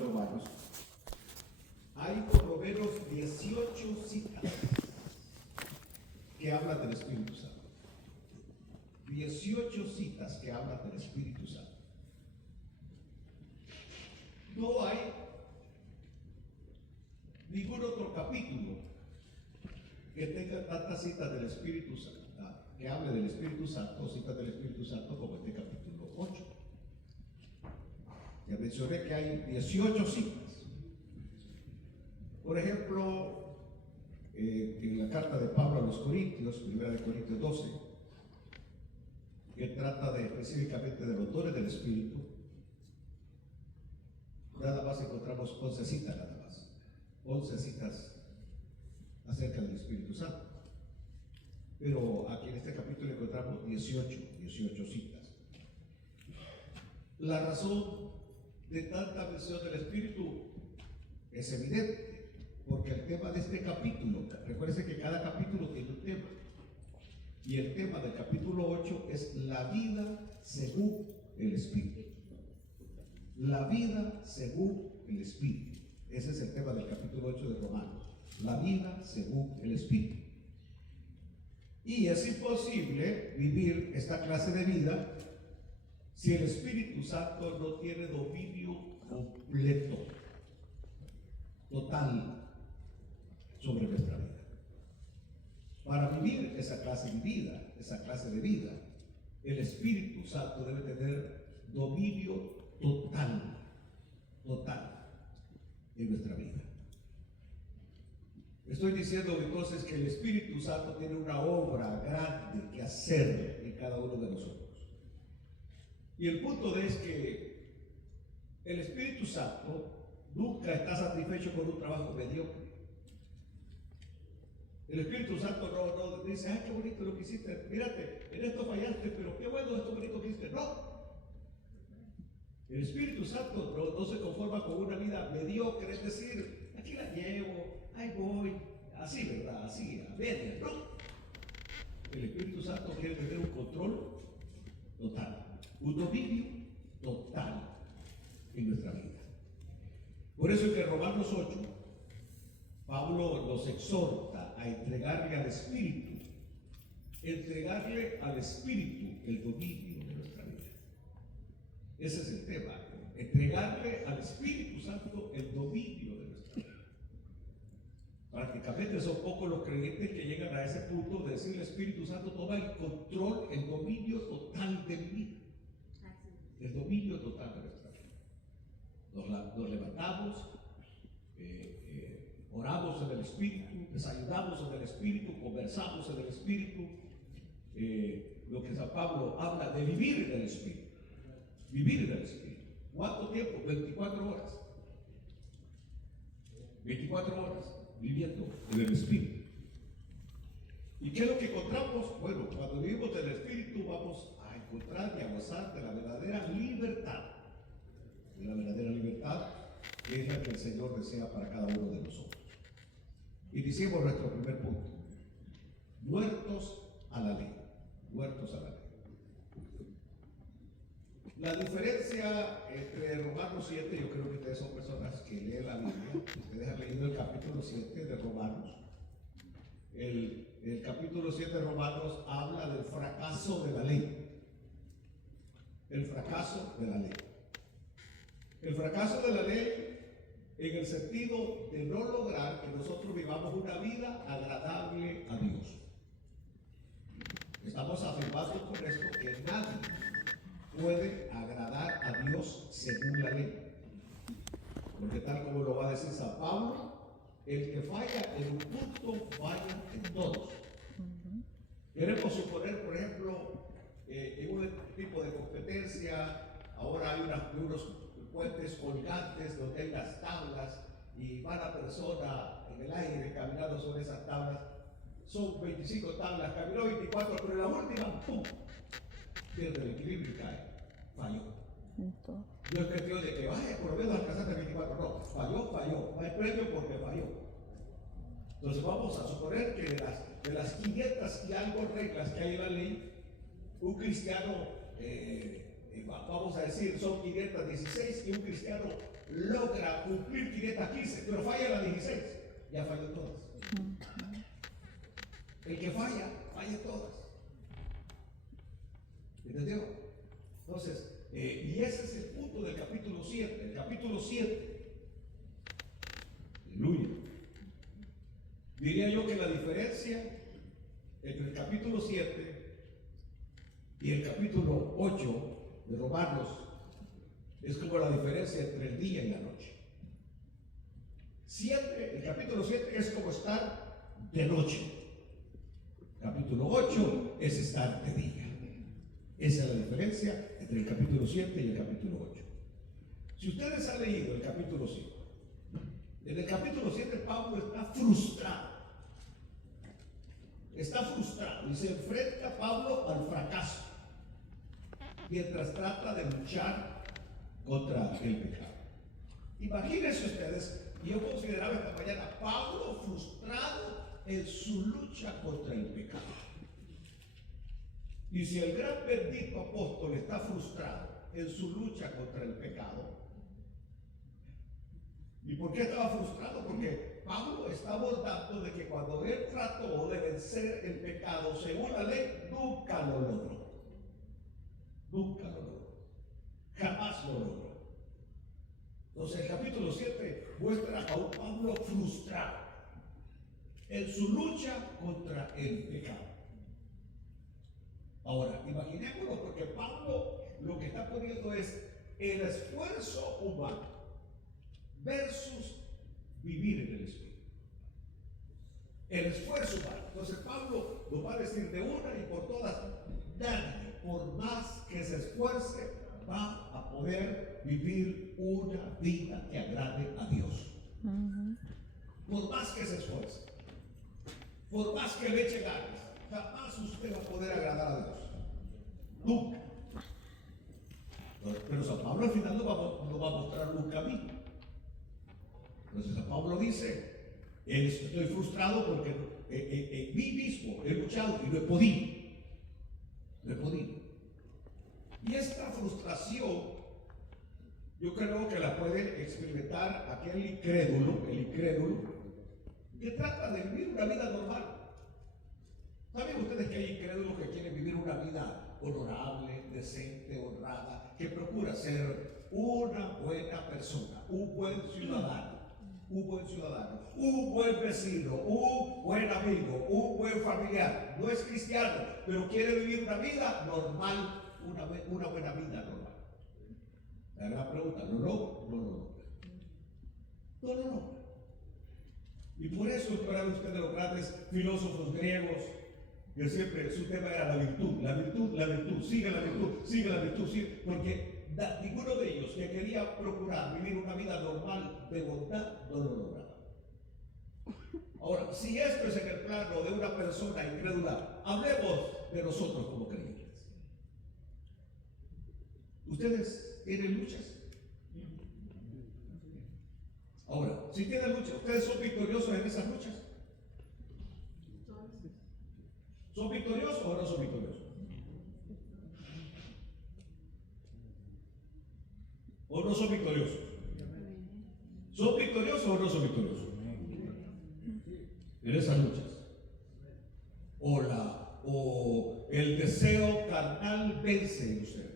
Romanos, hay por lo menos 18 citas que hablan del Espíritu Santo. 18 citas que hablan del Espíritu Santo. No hay ningún otro capítulo que tenga tantas citas del Espíritu Santo, que hable del Espíritu Santo, citas del Espíritu Santo, como este capítulo 8. Ya mencioné que hay 18 citas. Por ejemplo, en la carta de Pablo a los Corintios, 1 de Corintios 12, que trata específicamente de los dones del Espíritu, nada más encontramos 11 citas, nada más. 11 citas acerca del Espíritu Santo. Pero aquí en este capítulo encontramos 18 citas. La razón de tanta mención del Espíritu es evidente, porque el tema de este capítulo, recuerden que cada capítulo tiene un tema, y el tema del capítulo 8 es la vida según el Espíritu. La vida según el Espíritu. Ese es el tema del capítulo 8 de Romanos. La vida según el Espíritu. Y es imposible vivir esta clase de vida si el Espíritu Santo no tiene dominio completo, total, sobre nuestra vida. Para vivir esa clase de vida, el Espíritu Santo debe tener dominio total en nuestra vida. Estoy diciendo entonces que el Espíritu Santo tiene una obra grande que hacer en cada uno de nosotros. Y el punto es que el Espíritu Santo nunca está satisfecho con un trabajo mediocre. El Espíritu Santo no dice, ay, qué bonito lo que hiciste, mírate, en esto fallaste, pero qué bueno esto bonito que hiciste. No. El Espíritu Santo no se conforma con una vida mediocre, es decir, aquí la llevo, ahí voy, así, ¿verdad? Así, a medias, no. El Espíritu Santo quiere tener un control total, un dominio total en nuestra vida. Por eso es que en Romanos 8, Pablo nos exhorta a entregarle al Espíritu el dominio de nuestra vida. Ese es el tema, entregarle al Espíritu Santo el dominio de nuestra vida. Prácticamente son pocos los creyentes que llegan a ese punto de decir: el Espíritu Santo toma el control, el dominio total de mi vida. El dominio total de nuestra vida. Nos levantamos, oramos en el Espíritu, desayunamos en el Espíritu, conversamos en el Espíritu. Lo que San Pablo habla de vivir en el Espíritu. Vivir en el Espíritu. ¿Cuánto tiempo? 24 horas. 24 horas viviendo en el Espíritu. ¿Y qué es lo que encontramos? Bueno, cuando vivimos en el Espíritu vamos a encontrar y a gozar de la verdadera libertad. De la verdadera libertad que es la que el Señor desea para cada uno de nosotros. Iniciemos nuestro primer punto. Muertos a la ley. Muertos a la ley. La diferencia entre Romanos 7, yo creo que ustedes son personas que leen la Biblia, ustedes han leído el capítulo 7 de Romanos. El capítulo 7 de Romanos habla del fracaso de la ley. El fracaso de la ley. El fracaso de la ley en el sentido de no lograr que nosotros vivamos una vida agradable a Dios. Estamos afirmando con esto que nadie puede agradar a Dios según la ley. Porque tal como lo va a decir San Pablo, el que falla en un punto, falla en todos. Queremos suponer, por ejemplo, en un tipo de competencia, ahora hay unos puentes colgantes donde hay las tablas y va la persona en el aire caminando sobre esas tablas. Son 25 tablas, caminó 24, pero en la última, ¡pum!, pierde el equilibrio y cae. Falló. No es cuestión de que vaya por lo menos alcanzaste 24, no, falló. No hay premio porque falló. Entonces vamos a suponer que de las 500 y algo reglas que hay en la ley, un cristiano, vamos a decir, son 516 y un cristiano logra cumplir 515, pero falla la 16, ya falló todas. El que falla todas. ¿Entendió? Entonces, y ese es el punto del capítulo 7. El capítulo 7, aleluya. Diría yo que la diferencia entre el capítulo 7 y el capítulo 8 de Romanos es como la diferencia entre el día y la noche. El capítulo 7 es como estar de noche. Capítulo 8 es estar de día. Esa es la diferencia entre el capítulo 7 y el capítulo 8. Si ustedes han leído el capítulo 5, en el capítulo 7 Pablo está frustrado. Está frustrado y se enfrenta Pablo al fracaso mientras trata de luchar contra el pecado. Imagínense ustedes, y yo consideraba esta mañana, Pablo frustrado en su lucha contra el pecado. Y si el gran bendito apóstol está frustrado en su lucha contra el pecado, ¿y por qué estaba frustrado? Porque Pablo está abordando de que cuando él trató de vencer el pecado según la ley, nunca lo logró. Nunca lo logró. Jamás lo logró. Entonces el capítulo 7 muestra a un Pablo frustrado en su lucha contra el pecado. Ahora, imaginémonos, porque Pablo lo que está poniendo es el esfuerzo humano versus vivir en el Espíritu. El esfuerzo humano. Entonces Pablo nos va a decir de una y por todas, nadie, por más que se esfuerce, va a poder vivir una vida que agrade a Dios. Por más que se esfuerce, por más que le eche ganas, jamás usted va a poder agradar a Dios. Nunca. Pero San Pablo al final nos va a mostrar un camino. Entonces San Pablo dice, estoy frustrado porque en mí mismo he luchado y no he podido. No he podido. Y esta frustración yo creo que la puede experimentar aquel incrédulo, el incrédulo, que trata de vivir una vida normal. ¿Saben ustedes que hay incrédulos que quieren vivir una vida honorable, decente, honrada, que procura ser una buena persona, un buen ciudadano, un buen vecino, un buen amigo, un buen familiar? No es cristiano, pero quiere vivir una vida normal, una buena vida normal. La gran pregunta, ¿lo logra? No lo logra. Y por eso esperaban ustedes los grandes filósofos griegos, que siempre su tema era la virtud, sigue la virtud, porque ninguno de ellos que quería procurar vivir una vida normal de bondad, no lo lograba. Ahora, si esto es en el plano de una persona incrédula, hablemos de nosotros como creyentes. ¿Ustedes tienen luchas? Ahora, si tienen luchas, ¿ustedes son victoriosos en esas luchas? ¿Son victoriosos o no son victoriosos? ¿O no son victoriosos? ¿Son victoriosos o no son victoriosos? En esas luchas. O el deseo carnal vence en ustedes.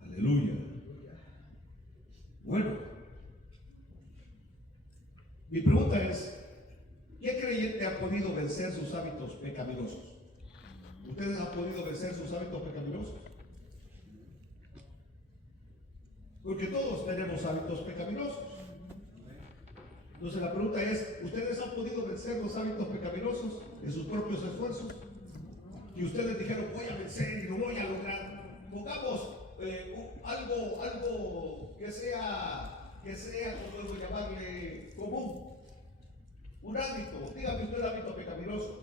Aleluya. Bueno, mi pregunta es, ¿qué creyente ha podido vencer sus hábitos pecaminosos? ¿Ustedes han podido vencer sus hábitos pecaminosos? Porque todos tenemos hábitos pecaminosos. Entonces la pregunta es, ¿ustedes han podido vencer los hábitos pecaminosos en sus propios esfuerzos? Y ustedes dijeron, voy a vencer y lo voy a lograr. Pongamos algo que sea, como debo llamarle, común. Un hábito. Dígame usted el hábito pecaminoso.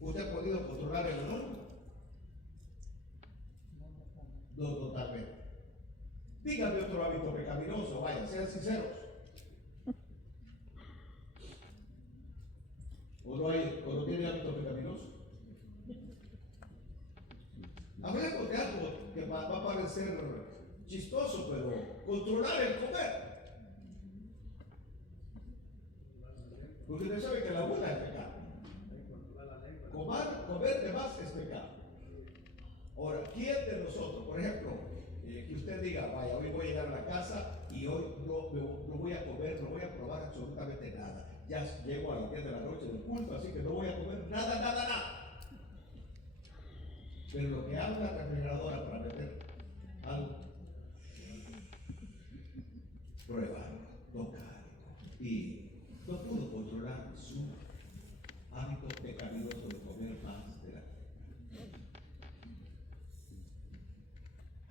¿Usted ha podido controlar el olor? No totalmente. Dígame otro hábito pecaminoso, vaya, sean sinceros. ¿O no tiene hábito pecaminoso? va a parecer chistoso, pero controlar el comer. Porque usted sabe que la gula es pecado. Comer de más es pecado. Ahora, ¿quién de nosotros, por ejemplo, que usted diga, vaya, hoy voy a llegar a la casa y hoy no voy a comer, no voy a probar absolutamente nada? Ya llego a las 10 de la noche del culto, así que no voy a comer nada. Pero lo que hago la refrigeradora para meter algo, pruébalo, tocarlo. Y no pudo controlar su hábito pecaminoso de comer más de la comida.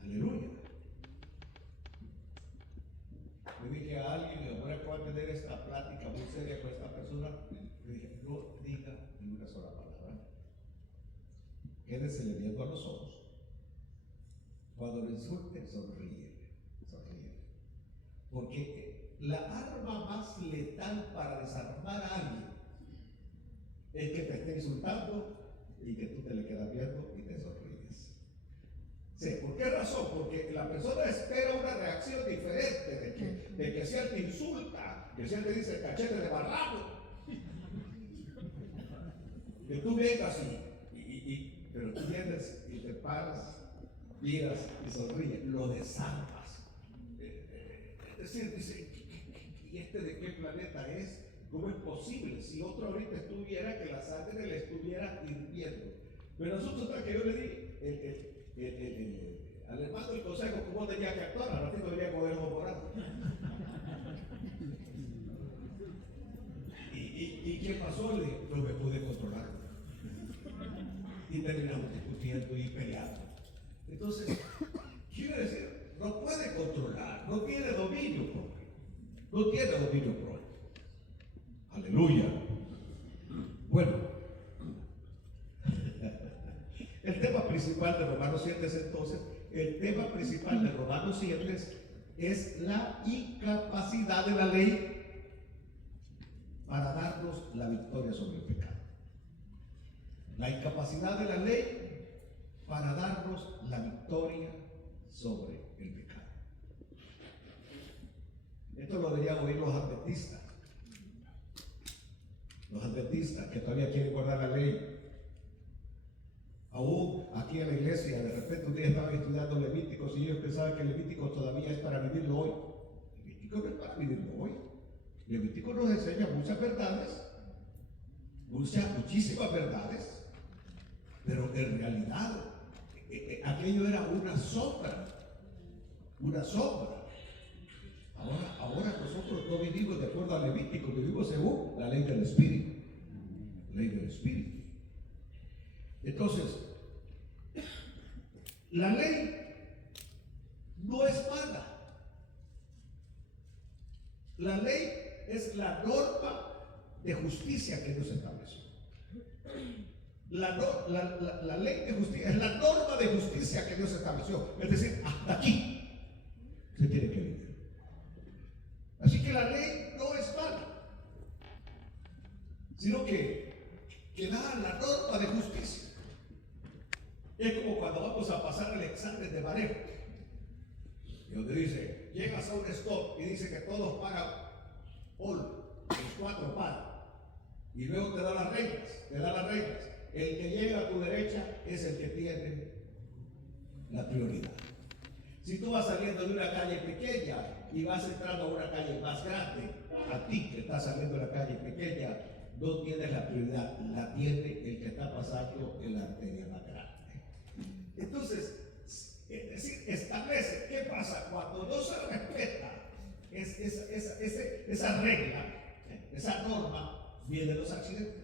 Aleluya. Le dije a alguien, ahora que va a tener esta plática muy seria con esta persona, le dije, no diga ni una sola palabra. Quédese viendo a los ojos. Cuando lo insulte, sonríe. Porque la arma más letal para desarmar a alguien es que te esté insultando y que tú te le quedas viendo y te sonríes. Sí, ¿por qué razón? Porque la persona espera una reacción diferente de que si él te insulta, que si él te dice cachete de marrano, que tú vengas pero tú vienes y te paras, miras y sonríes, lo desarmas. Es decir, dice, ¿y este de qué planeta es? ¿Cómo es posible? Si otro ahorita estuviera, que la sangre le estuviera hirviendo. Pero nosotros, hasta que yo le di al hermano del consejo cómo tenía que actuar, al ratito venía con el ojo morado. ¿Y qué pasó? Le dije, no me pude controlar. Y terminamos discutiendo y peleando. Entonces, quiere decir, no puede controlar, no tiene dominio propio. No tiene dominio propio. Aleluya. Bueno, el tema principal de Romanos 7 es entonces, el tema principal de Romanos 7 es la incapacidad de la ley para darnos la victoria sobre el pecado. La incapacidad de la ley para darnos la victoria sobre el pecado. Esto lo deberían oír los adventistas. Los adventistas que todavía quieren guardar la ley. Aún aquí en la iglesia, de repente un día estaban estudiando Levíticos y ellos pensaban que Levítico todavía es para vivirlo hoy. Levítico no es para vivirlo hoy. Levítico nos enseña muchas verdades, muchísimas verdades, pero en realidad aquello era una sombra. Ahora nosotros no vivimos de acuerdo a Levítico, vivimos según la ley del Espíritu. Ley del Espíritu. Entonces, la ley no es mala. La ley es la norma de justicia que Dios estableció. La ley de justicia es la norma de justicia que Dios estableció. Es decir, hasta aquí se tiene que vivir. Así que la ley no es mala, sino que da la norma de justicia. Es como cuando vamos a pasar el examen de manejo, y donde dice, llegas a un stop y dice que todos pagan all, los 4 pagan, y luego te da las reglas. El que llega a tu derecha es el que tiene la prioridad. Si tú vas saliendo de una calle pequeña y vas entrando a una calle más grande, a ti que estás saliendo de la calle pequeña, no tienes la prioridad, la tiene el que está pasando en la arteria más grande. Entonces, es decir, establece qué pasa cuando no se respeta esa regla, esa norma, vienen los accidentes.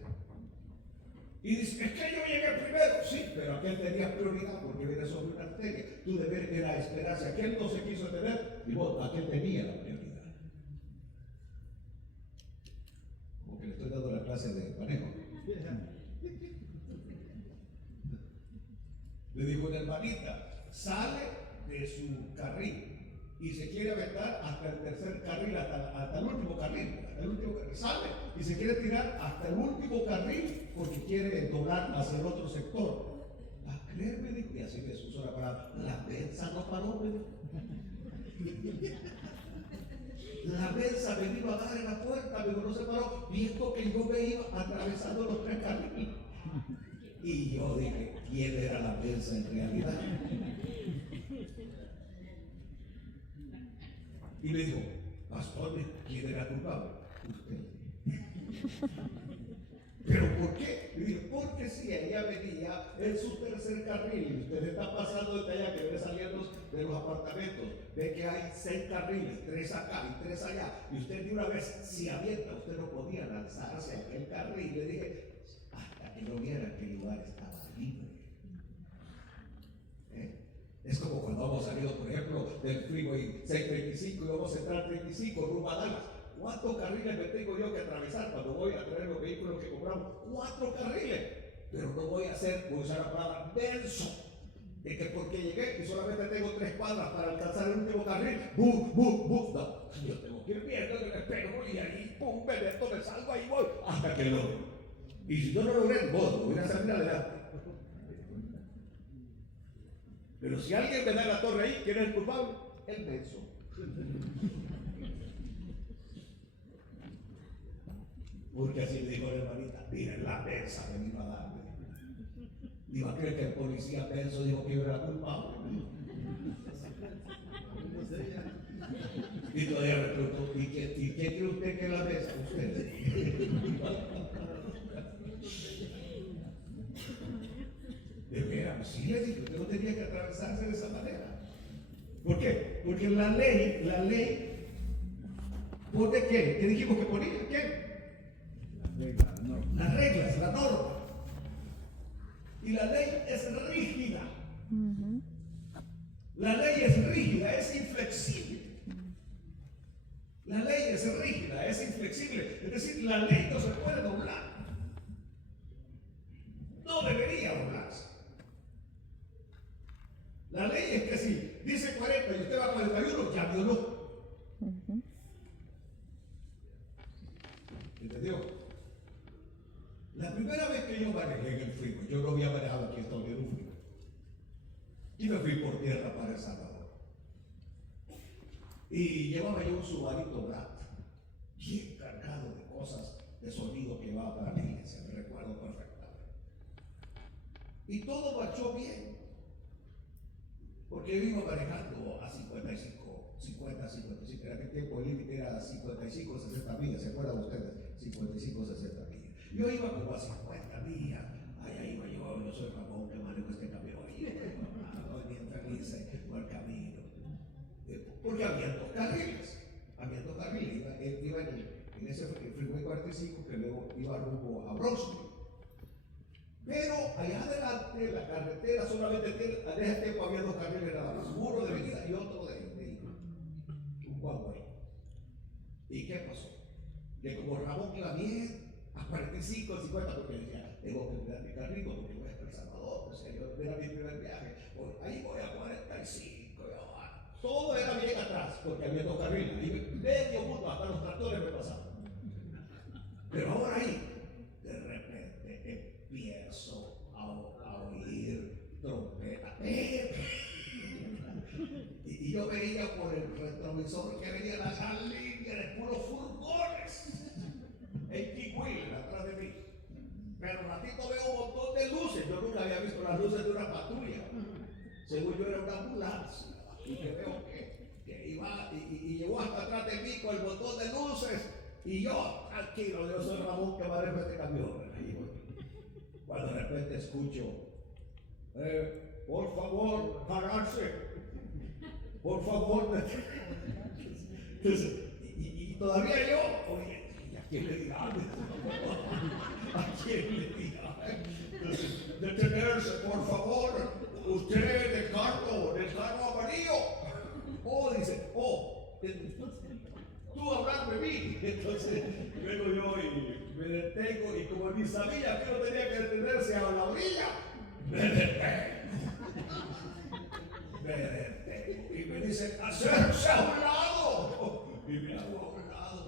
Y dice, es que yo llegué primero, sí, pero aquel tenía prioridad porque viene sobre una arteria. Tu deber era esperar, si aquel no se quiso tener, y vos, aquel tenía la prioridad. Como que le estoy dando la clase de manejo. Le dijo una hermanita, sale de su carril y se quiere aventar hasta el tercer carril, hasta el último carril, sale y se quiere tirar hasta el último carril porque quiere doblar hacia el otro sector. ¿Va a creerme? Dijo, y así me usó la palabra la mensa no paró, me dijo. La mensa me iba a dar en la puerta, me dijo, no se paró, viendo que yo me iba atravesando los 3 carriles. Y yo dije, ¿quién era la mensa en realidad? Y me dijo, pastor, ¿quién era culpable? Usted. ¿Pero por qué? Le dije, porque si ella venía en su 3er carril y usted está pasando desde allá, que viene saliendo de los apartamentos, ve que hay 6 carriles, 3 acá y 3 allá, y usted de una vez, si abierta, usted no podía lanzarse a aquel carril. Le dije, hasta que no viera que el lugar estaba libre. Es como cuando hemos salido, por ejemplo, del freeway 635 y vamos a entrar 35 rumbo a Dallas. ¿Cuántos carriles me tengo yo que atravesar cuando voy a traer los vehículos que compramos? 4 carriles. Pero no voy a usar la palabra menso. De que porque llegué y solamente tengo 3 cuadras para alcanzar el último carril. ¡Bum, bum, bum! No, yo tengo que ir viendo en el espejo y ahí, ¡pum! Me salgo, ahí voy, hasta que logro. Y si yo no logré, voy a salir adelante. Pero si alguien me da la torre ahí, ¿quién es el culpable? El menso. Porque así le dijo a la hermanita, miren la mensa que me iba a darme. Iba a creer que el policía menso dijo que yo era culpable. Y todavía me preguntó, ¿y quién cree usted que es la mensa? Usted. De veras, sí le dije, usted no tenía que atravesarse de esa manera. ¿Por qué? Porque la ley, ¿pone qué? ¿Qué dijimos que ponía? ¿Qué? Las reglas, la norma. Y la ley es rígida. La ley es rígida, es inflexible. La ley es rígida, es inflexible. Es decir, la ley no se puede doblar. No debería doblarse. La ley es que si dice 40 y usted va a 41, ya violó. ¿Entendió? La primera vez que yo manejé en el freeway, yo no había manejado aquí en Estados Unidos un freeway, y me fui por tierra para El Salvador. Y llevaba yo un Subarito Brat, bien cargado de cosas de sonido que llevaba para la iglesia, me recuerdo perfectamente. Y todo marchó bien, porque yo iba manejando a 55, en aquel tiempo el límite era 55, 60 millas, ¿se acuerdan ustedes? 55, 60 millas. Yo iba como a 50 millas, allá iba yo soy Ramón que manejo este camión, iba bien feliz por el camino. Porque había 2 carriles, iba en ese freeway 45 que luego iba rumbo a Bronxville. Pero allá adelante la carretera solamente en ese tiempo había 2 carriles nada más, uno de venida y otro de un one-way. ¿Y qué pasó? Que como Ramón iba bien a 45, 50, porque decía, tengo que cuidar mi carrito porque voy a El Salvador, o sea, era mi primer viaje, ahí voy a 45, todo era bien atrás, porque había 2 carriles, y medio mundo, hasta los tractores me pasaban. Pero ahora ahí, de repente empiezo a oír trompeta. Y yo veía por el retrovisor que venía la gran línea de puros furgones en Kikwil, atrás de mí. Pero ratito veo un montón de luces. Yo nunca había visto las luces de una patrulla. Según yo era una ambulancia. Y que veo que iba y llegó hasta atrás de mí con el montón de luces. Y yo, tranquilo, yo soy Ramón que manejo este camión. Cuando de repente escucho, por favor, pararse. Por favor. Entonces, y todavía yo, oye, ¿a quién le dirá? ¿A quién le dirá? Entonces, detenerse, por favor. Usted del carro amarillo. Dice, tú hablando de mí. Entonces, vengo yo y me detengo, y como ni sabía que no tenía que detenerse a la orilla, me detengo. Y me dice, hacerse a un lado. Y me hago a un lado.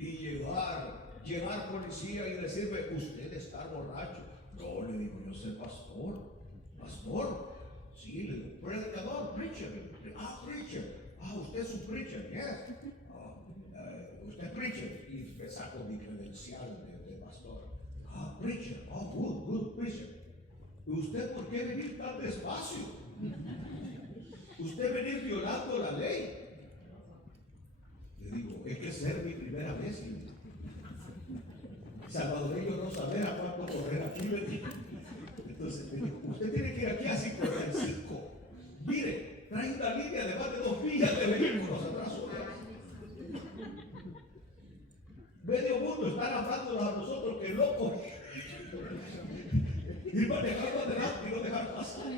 Y llegar policía y decirme, usted está borracho. No, le digo, yo soy pastor. Pastor, Sí, le digo, predicador, preacher. Preacher. Usted es un preacher, yes. Usted es preacher. Y me saco mi credencial de pastor. Preacher. Good preacher. ¿Y usted por qué venir tan despacio? Usted venir violando la ley. Le digo, es que es ser mi primera vez. Salvadoreño no saber a cuánto correr aquí. Entonces le digo, usted tiene que ir aquí a 55. Mire, trae una línea de más de 2 millas de vehículos atrás suyas. Medio mundo están hablándonos a nosotros que locos. Ir manejando adelante y no dejar pasar.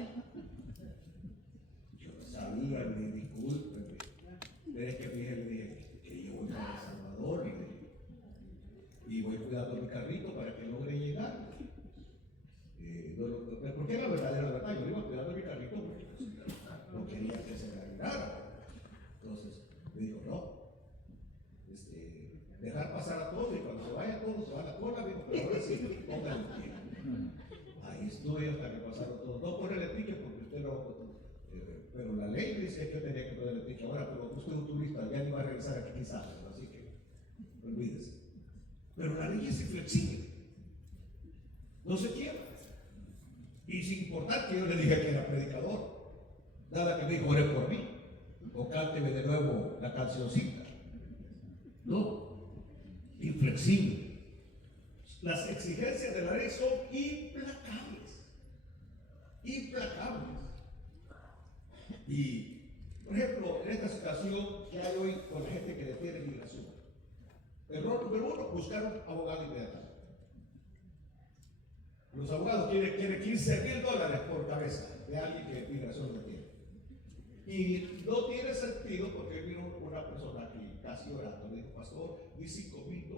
Yo sabía, le dije, discúlpeme. Es que fíjese, le dije, que yo voy para El Salvador y voy cuidando mi carrito para que logre llegar. Porque era la verdad, yo iba cuidando mi carrito porque no quería que se me arruinara. Entonces, me dijo, no, dejar pasar a todos y cuando se vayan todos se van a cola, digo, pero ahora sí, pongan el pie. Ahí estoy hasta que pasaron todos. No ponerle pique porque usted no, pero la ley dice que yo tenía que ponerle pique. Ahora, pero usted es un turista, ya ni va a regresar aquí quizás, así que olvídese. Pero la ley es inflexible, no se quiebra. Y sin importar que yo le dije que era predicador, nada que me dijo, ore por mí, o cánteme de nuevo la cancioncita. No, inflexible. Las exigencias de la ley son implacables. Implacables. Y, por ejemplo, en esta situación que hay hoy con la gente que detiene migración, error número 1, buscar un abogado inmediatamente. Los abogados quieren $15,000 por cabeza de alguien que migración detiene. Y no tiene sentido porque vino una persona aquí casi orando, me dijo, pastor, di $5,000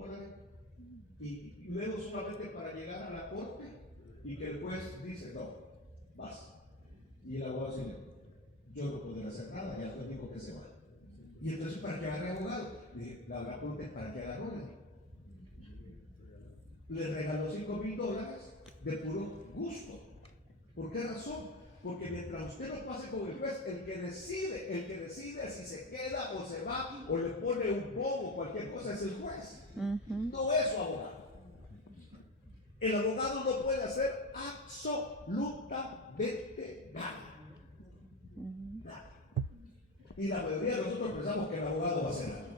y luego solamente para llegar a la corte y que el juez dice, no, vas. Y el abogado dice, yo no podré hacer nada, ya te digo que se va. Y entonces, ¿para qué agarre abogado? Le dije, la pregunta es, ¿para qué agarró? Le regaló $5,000 de puro gusto. ¿Por qué razón? Porque mientras usted no pase con el juez, el que decide si se queda o se va o le pone un bobo o cualquier cosa es el juez. No es su abogado. El abogado no puede hacer absolutamente nada. Nada. Y la mayoría de nosotros pensamos que el abogado va a hacer algo.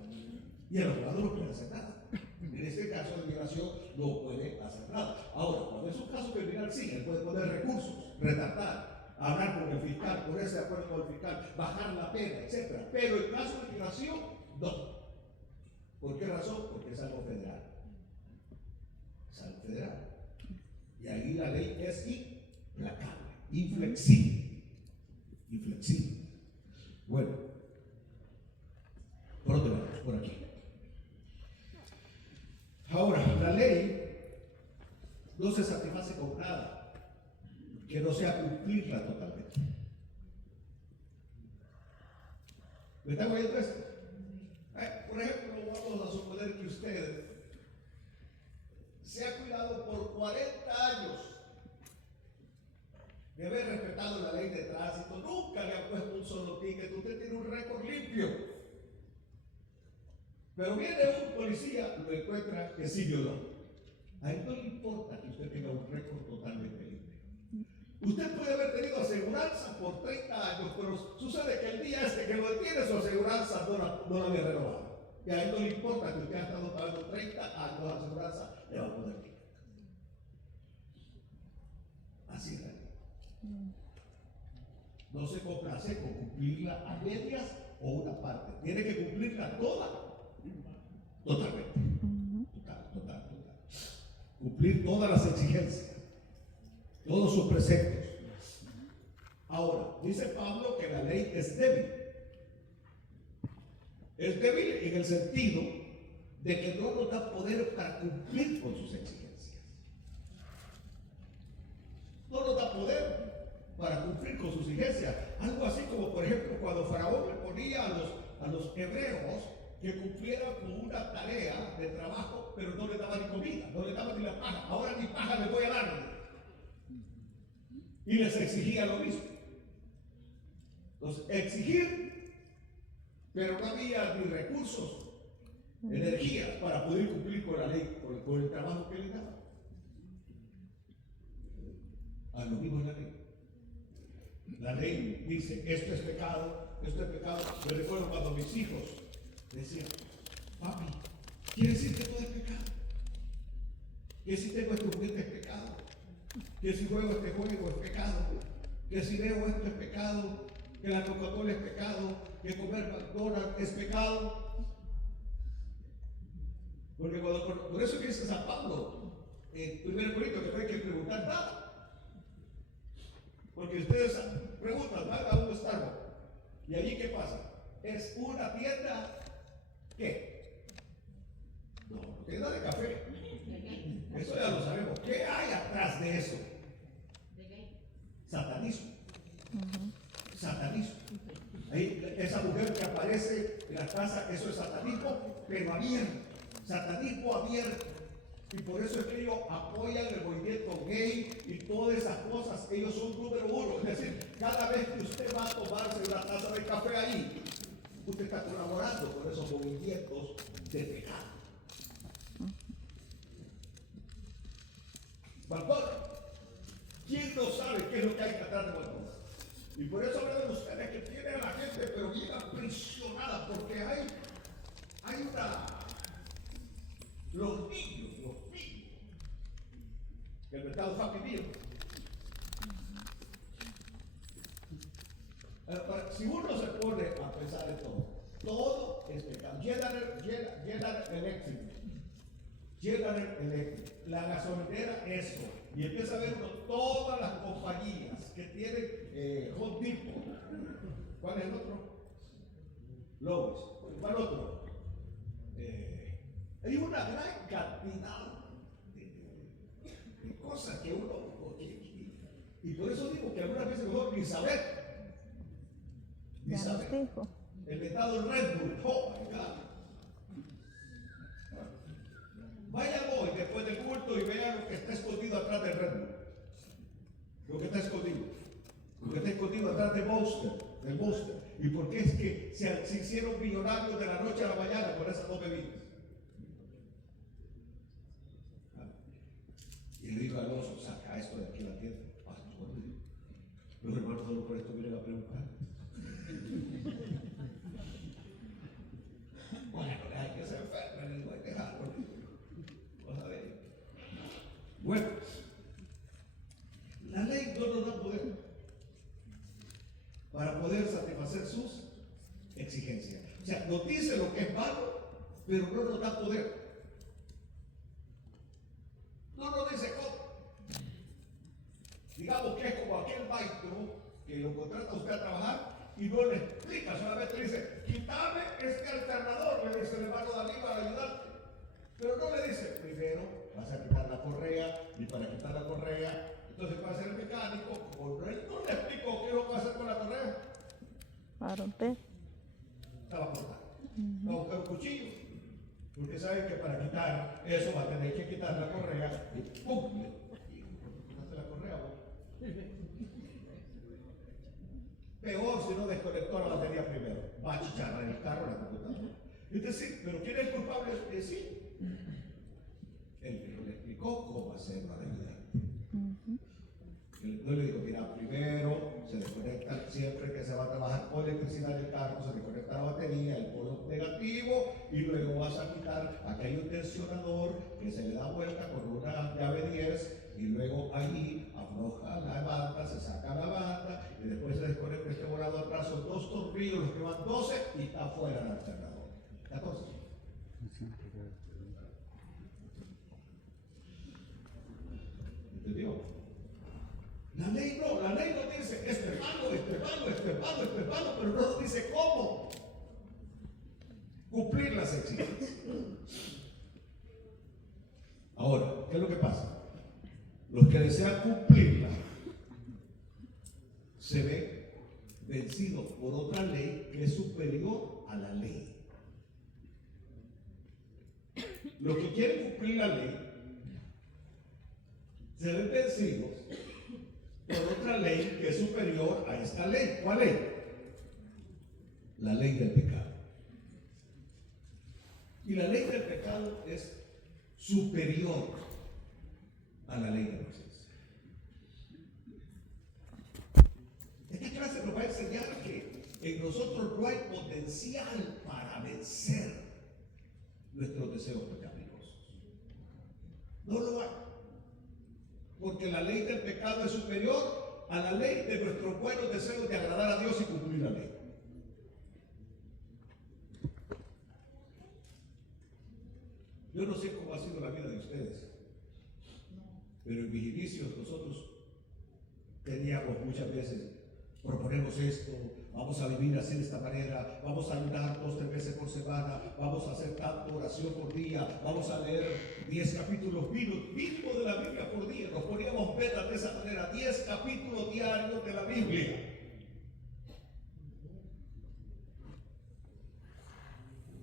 Y el abogado no puede hacer nada. En este caso de migración no puede hacer nada. Ahora, cuando es un caso criminal, sí, él puede poner recursos, retardar, hablar con el fiscal, ponerse de acuerdo con el fiscal, bajar la pena, etc. Pero en caso de migración, no. ¿Por qué razón? Porque es algo federal. Es algo federal. Y ahí la ley es implacable, inflexible. Inflexible. Bueno, ¿por dónde vamos? Por aquí. Ahora, la ley no se satisface con nada que no sea cumplirla totalmente. ¿Me están oyendo esto? Por ejemplo, vamos a suponer que usted se ha cuidado por 40 años de haber respetado la ley de tránsito, nunca le ha puesto un solo ticket, usted tiene un récord limpio. Pero viene un policía, lo encuentra que sí violó. A él no le importa que usted tenga un récord totalmente limpio. Usted puede haber tenido aseguranza por 30 años, pero sucede que el día que lo detiene su aseguranza no la había renovado. Y a él no le importa que usted ha estado pagando 30 años de aseguranza, le va a poner ticket. Así es la ley. No se complace con cumplirla a medias o una parte. Tiene que cumplirla toda. Totalmente. Total. Cumplir todas las exigencias, todos sus preceptos. Ahora, dice Pablo que la ley es débil. Es débil en el sentido de que no nos da poder para cumplir con sus exigencias. No nos da poder para cumplir con sus exigencias. Algo así como, por ejemplo, cuando Faraón le ponía a los hebreos que cumplieran con una tarea de trabajo, pero no le daba ni comida, no le daba ni la paja. Ahora ni paja les voy a dar. Y les exigía lo mismo. Entonces, exigir, pero no había ni recursos, energías para poder cumplir con la ley, con el trabajo que le daba. Lo mismo es la ley. La ley dice, esto es pecado, esto es pecado. Yo recuerdo cuando mis hijos decían, papi, ¿quiere decir que todo es pecado? Que si tengo este juguete es pecado, que si juego este juego es pecado, que si leo esto es pecado, que la Coca-Cola es pecado, que comer McDonald's es pecado. Porque por eso que dice San Pablo, en 1 Corintios, que no hay que preguntar nada. Porque ustedes preguntan, van a un Starbucks, y allí ¿qué pasa? Es una tienda, ¿qué? No, tienda de café. Eso ya lo sabemos. ¿Qué hay atrás de eso? Satanismo. Satanismo. Ahí, esa mujer que aparece en la casa, eso es satanismo, pero abierto. Satanismo abierto. Y por eso es que ellos apoyan el movimiento gay y todas esas cosas. Ellos son número uno. Es decir, cada vez que usted va a tomarse una taza de café ahí, usted está colaborando con esos movimientos de pecado. McDonald's. ¿Quién no sabe qué es lo que hay que atrás de McDonald's? Y por eso hablan ustedes que tienen a la gente, pero bien aprisionada, porque hay una. Los niños, el mercado familiar. Si uno se pone a pensar en todo es pecado. General Electric, la gasolinera, eso. Y empieza a ver uno todas las compañías que tienen Home Depot. ¿Cuál es el otro? Lowe's. ¿Cuál otro? Hay una gran cantidad de cosas que uno. Y por eso digo que algunas veces mejor ni saber. Ni saber. El metado Red Bull. Oh my God. Vayan hoy después del culto y vean lo que está escondido atrás del Red Bull. Lo que está escondido. Lo que está escondido atrás del Monster. ¿Y por qué es que se hicieron millonarios de la noche a la mañana con esas dos bebidas? Y le digo a Alonso, saca esto de aquí a la tienda. Pastor, los hermanos solo por esto vienen a preguntar. Bueno, hay que ser enfermo, no hay que dejarlo. Vamos a ver. Bueno, la ley no nos da poder para poder satisfacer sus exigencias. O sea, nos dice lo que es malo, pero no nos da poder. No nos dice cómo. Digamos que es como aquel maestro que lo contrata a usted a trabajar y no le explica, solamente le dice, quítame este alternador, le dice el hermano Dalí para ayudarte. Pero no le dice, primero vas a quitar la correa, y para quitar la correa, entonces va a ser el mecánico, o no le explicó qué es lo que va a hacer con la correa. A romper. La va a cortar. Va a buscar un cuchillo. Porque saben que para quitar eso va a tener que quitar la correa y ¡pum! Quitaste la correa, ¿no? Peor si no desconectó la batería primero. Va a chicharrar el carro, la computadora. Es decir, ¿pero quién es el culpable? Sí. El que no le explicó cómo hacerlo a la ayudante. No le digo, mira, primero se desconecta, siempre que se va a trabajar con electricidad del carro, se desconecta la batería, el polo negativo, y luego vas a quitar, aquí hay un tensionador que se le da vuelta con una llave 10, y luego allí afloja la banda, se saca la banda, y después se desconecta este volado atrás, son 2 tornillos, los que van 12, y está fuera el alternador. 14. ¿Entendió? La ley no dice, esto es malo, pero no nos dice cómo cumplir las exigencias. Ahora, ¿qué es lo que pasa? Los que desean cumplirla se ven vencidos por otra ley que es superior a la ley. Los que quieren cumplir la ley se ven vencidos por otra ley que es superior a esta ley. ¿Cuál ley? la ley del pecado. Y la ley del pecado es superior a la ley de Moisés. Esta clase nos va a enseñar que en nosotros no hay potencial para vencer nuestros deseos pecaminosos. No lo hay. Porque la ley del pecado es superior a la ley de nuestros buenos deseos de agradar a Dios y cumplir la ley. Yo no sé cómo ha sido la vida de ustedes, pero en mis inicios nosotros teníamos muchas veces, proponemos esto, vamos a vivir así de esta manera, vamos a ayunar 2 o 3 veces por semana, vamos a hacer tanta oración por día, vamos a leer 10 capítulos mínimo de la Biblia por día. Nos poníamos metas de esa manera, 10 capítulos diarios de la Biblia.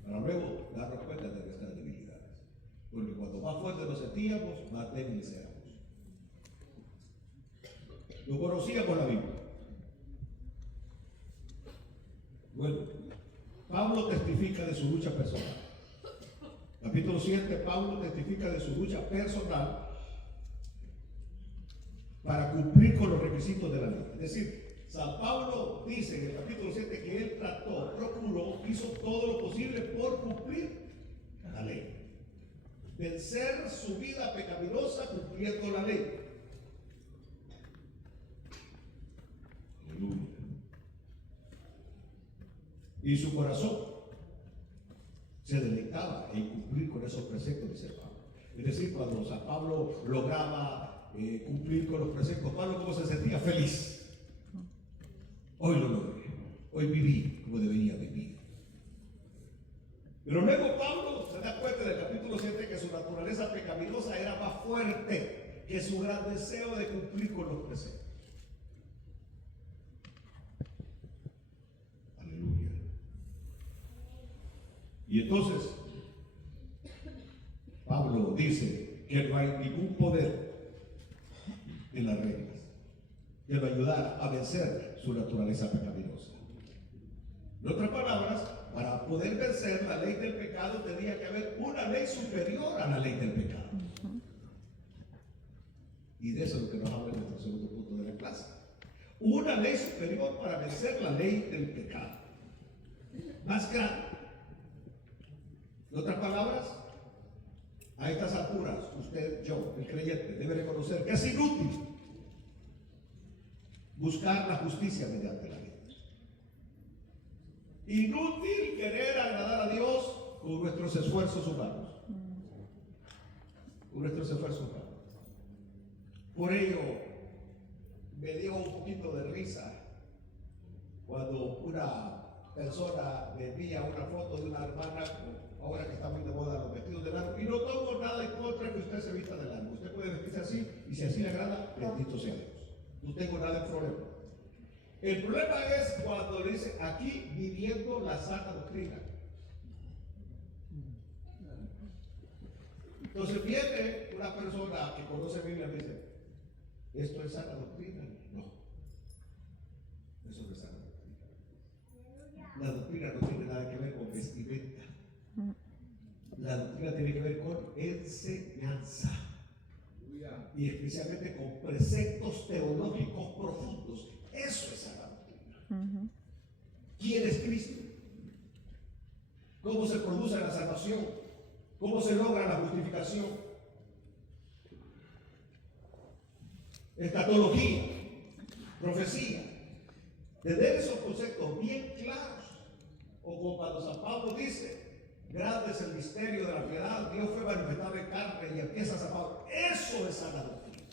Para luego darnos cuenta de nuestras debilidades. Porque cuando más fuertes nos sentíamos, más débiles éramos. No conocíamos la Biblia. Bueno, Pablo testifica de su lucha personal. Capítulo 7, Pablo testifica de su lucha personal para cumplir con los requisitos de la ley. Es decir, San Pablo dice en el capítulo 7 que él trató, procuró, hizo todo lo posible por cumplir la ley. Vencer su vida pecaminosa cumpliendo la ley. Aleluya. Y su corazón se deleitaba en cumplir con esos preceptos de San Pablo. Es decir, cuando San Pablo lograba cumplir con los preceptos, Pablo ¿cómo se sentía? Feliz. Hoy lo logré, hoy viví como debería vivir. Pero luego Pablo se da cuenta en el capítulo 7 que su naturaleza pecaminosa era más fuerte que su gran deseo de cumplir con los preceptos. Aleluya. Y entonces Pablo dice que no hay ningún poder en las reglas que lo ayudara a vencer su naturaleza pecaminosa. En otras palabras, para poder vencer la ley del pecado tenía que haber una ley superior a la ley del pecado. Y de eso es lo que nos habla en nuestro segundo punto de la clase. Una ley superior para vencer la ley del pecado. Más grande. En otras palabras, a estas alturas, usted, yo, el creyente, debe reconocer que es inútil buscar la justicia mediante la ley. Inútil querer agradar a Dios con nuestros esfuerzos humanos. Con nuestros esfuerzos humanos. Por ello, me dio un poquito de risa cuando una persona me envía una foto de una hermana, ahora que está muy de moda los vestidos de largo, y no tengo nada en contra que usted se vista de largo. Usted puede vestirse así, y si así le agrada, bendito sea Dios. No tengo nada de problema. El problema es cuando le dice aquí viviendo la sana doctrina. Entonces viene una persona que conoce Biblia y me dice, ¿esto es sana doctrina? No, eso no es sana doctrina. La doctrina no tiene nada que ver con vestimenta. La doctrina tiene que ver con enseñanza. Y especialmente con preceptos teológicos profundos. Eso es sana doctrina. ¿Quién es Cristo? ¿Cómo se produce la salvación? ¿Cómo se logra la justificación? Escatología, profecía. Tener esos conceptos bien claros. O como cuando San Pablo dice, grande es el misterio de la piedad, Dios fue manifestado en carne, y empieza San Pablo. Eso es sana doctrina.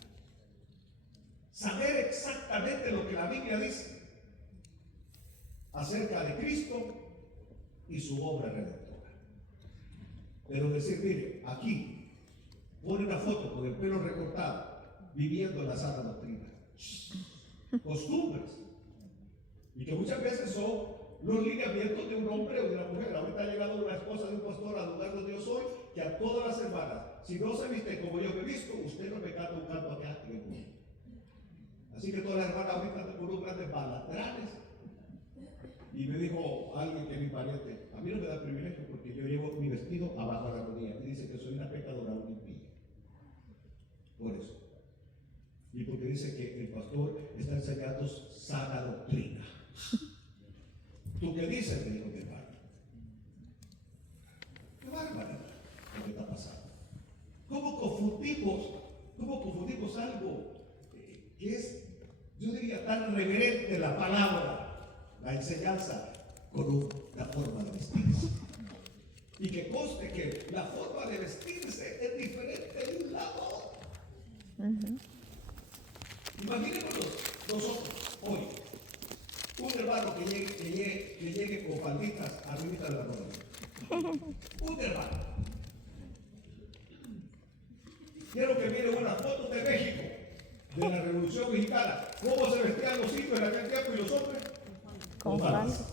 Saber exactamente lo que la Biblia dice acerca de Cristo y su obra redentora. Pero decir, mire, aquí pone una foto con el pelo recortado, viviendo la sana doctrina. Costumbres. Y que muchas veces son los lineamientos de un hombre o de una mujer. Ahorita ha llegado una esposa de un pastor al lugar donde yo soy, que a todas las hermanas, si no se viste como yo me he visto, usted no me canta un canto acá en el mundo. Así que todas las hermanas ahorita andan con unos grandes baladranes Y me dijo alguien que es mi pariente, a mí no me da privilegio porque yo llevo mi vestido abajo de la rodilla. Y dice que soy una pecadora, una impía. Por eso. Y porque dice que el pastor está enseñando sana doctrina. ¿Tú qué dices? Me dijo mi hermano. Qué bárbaro lo que está pasando. ¿Cómo confundimos algo que es, yo diría, tan reverente la palabra, la enseñanza, con la forma de vestirse? Y que conste que la forma de vestirse es diferente de un lado a otro. Imaginémonos nosotros hoy, un hermano que llegue con falditas arriba de la rodilla. Un hermano. Quiero que miren una foto de México, de la Revolución Mexicana. ¿Cómo se vestían los indios en aquel tiempo y los hombres? Con faldas.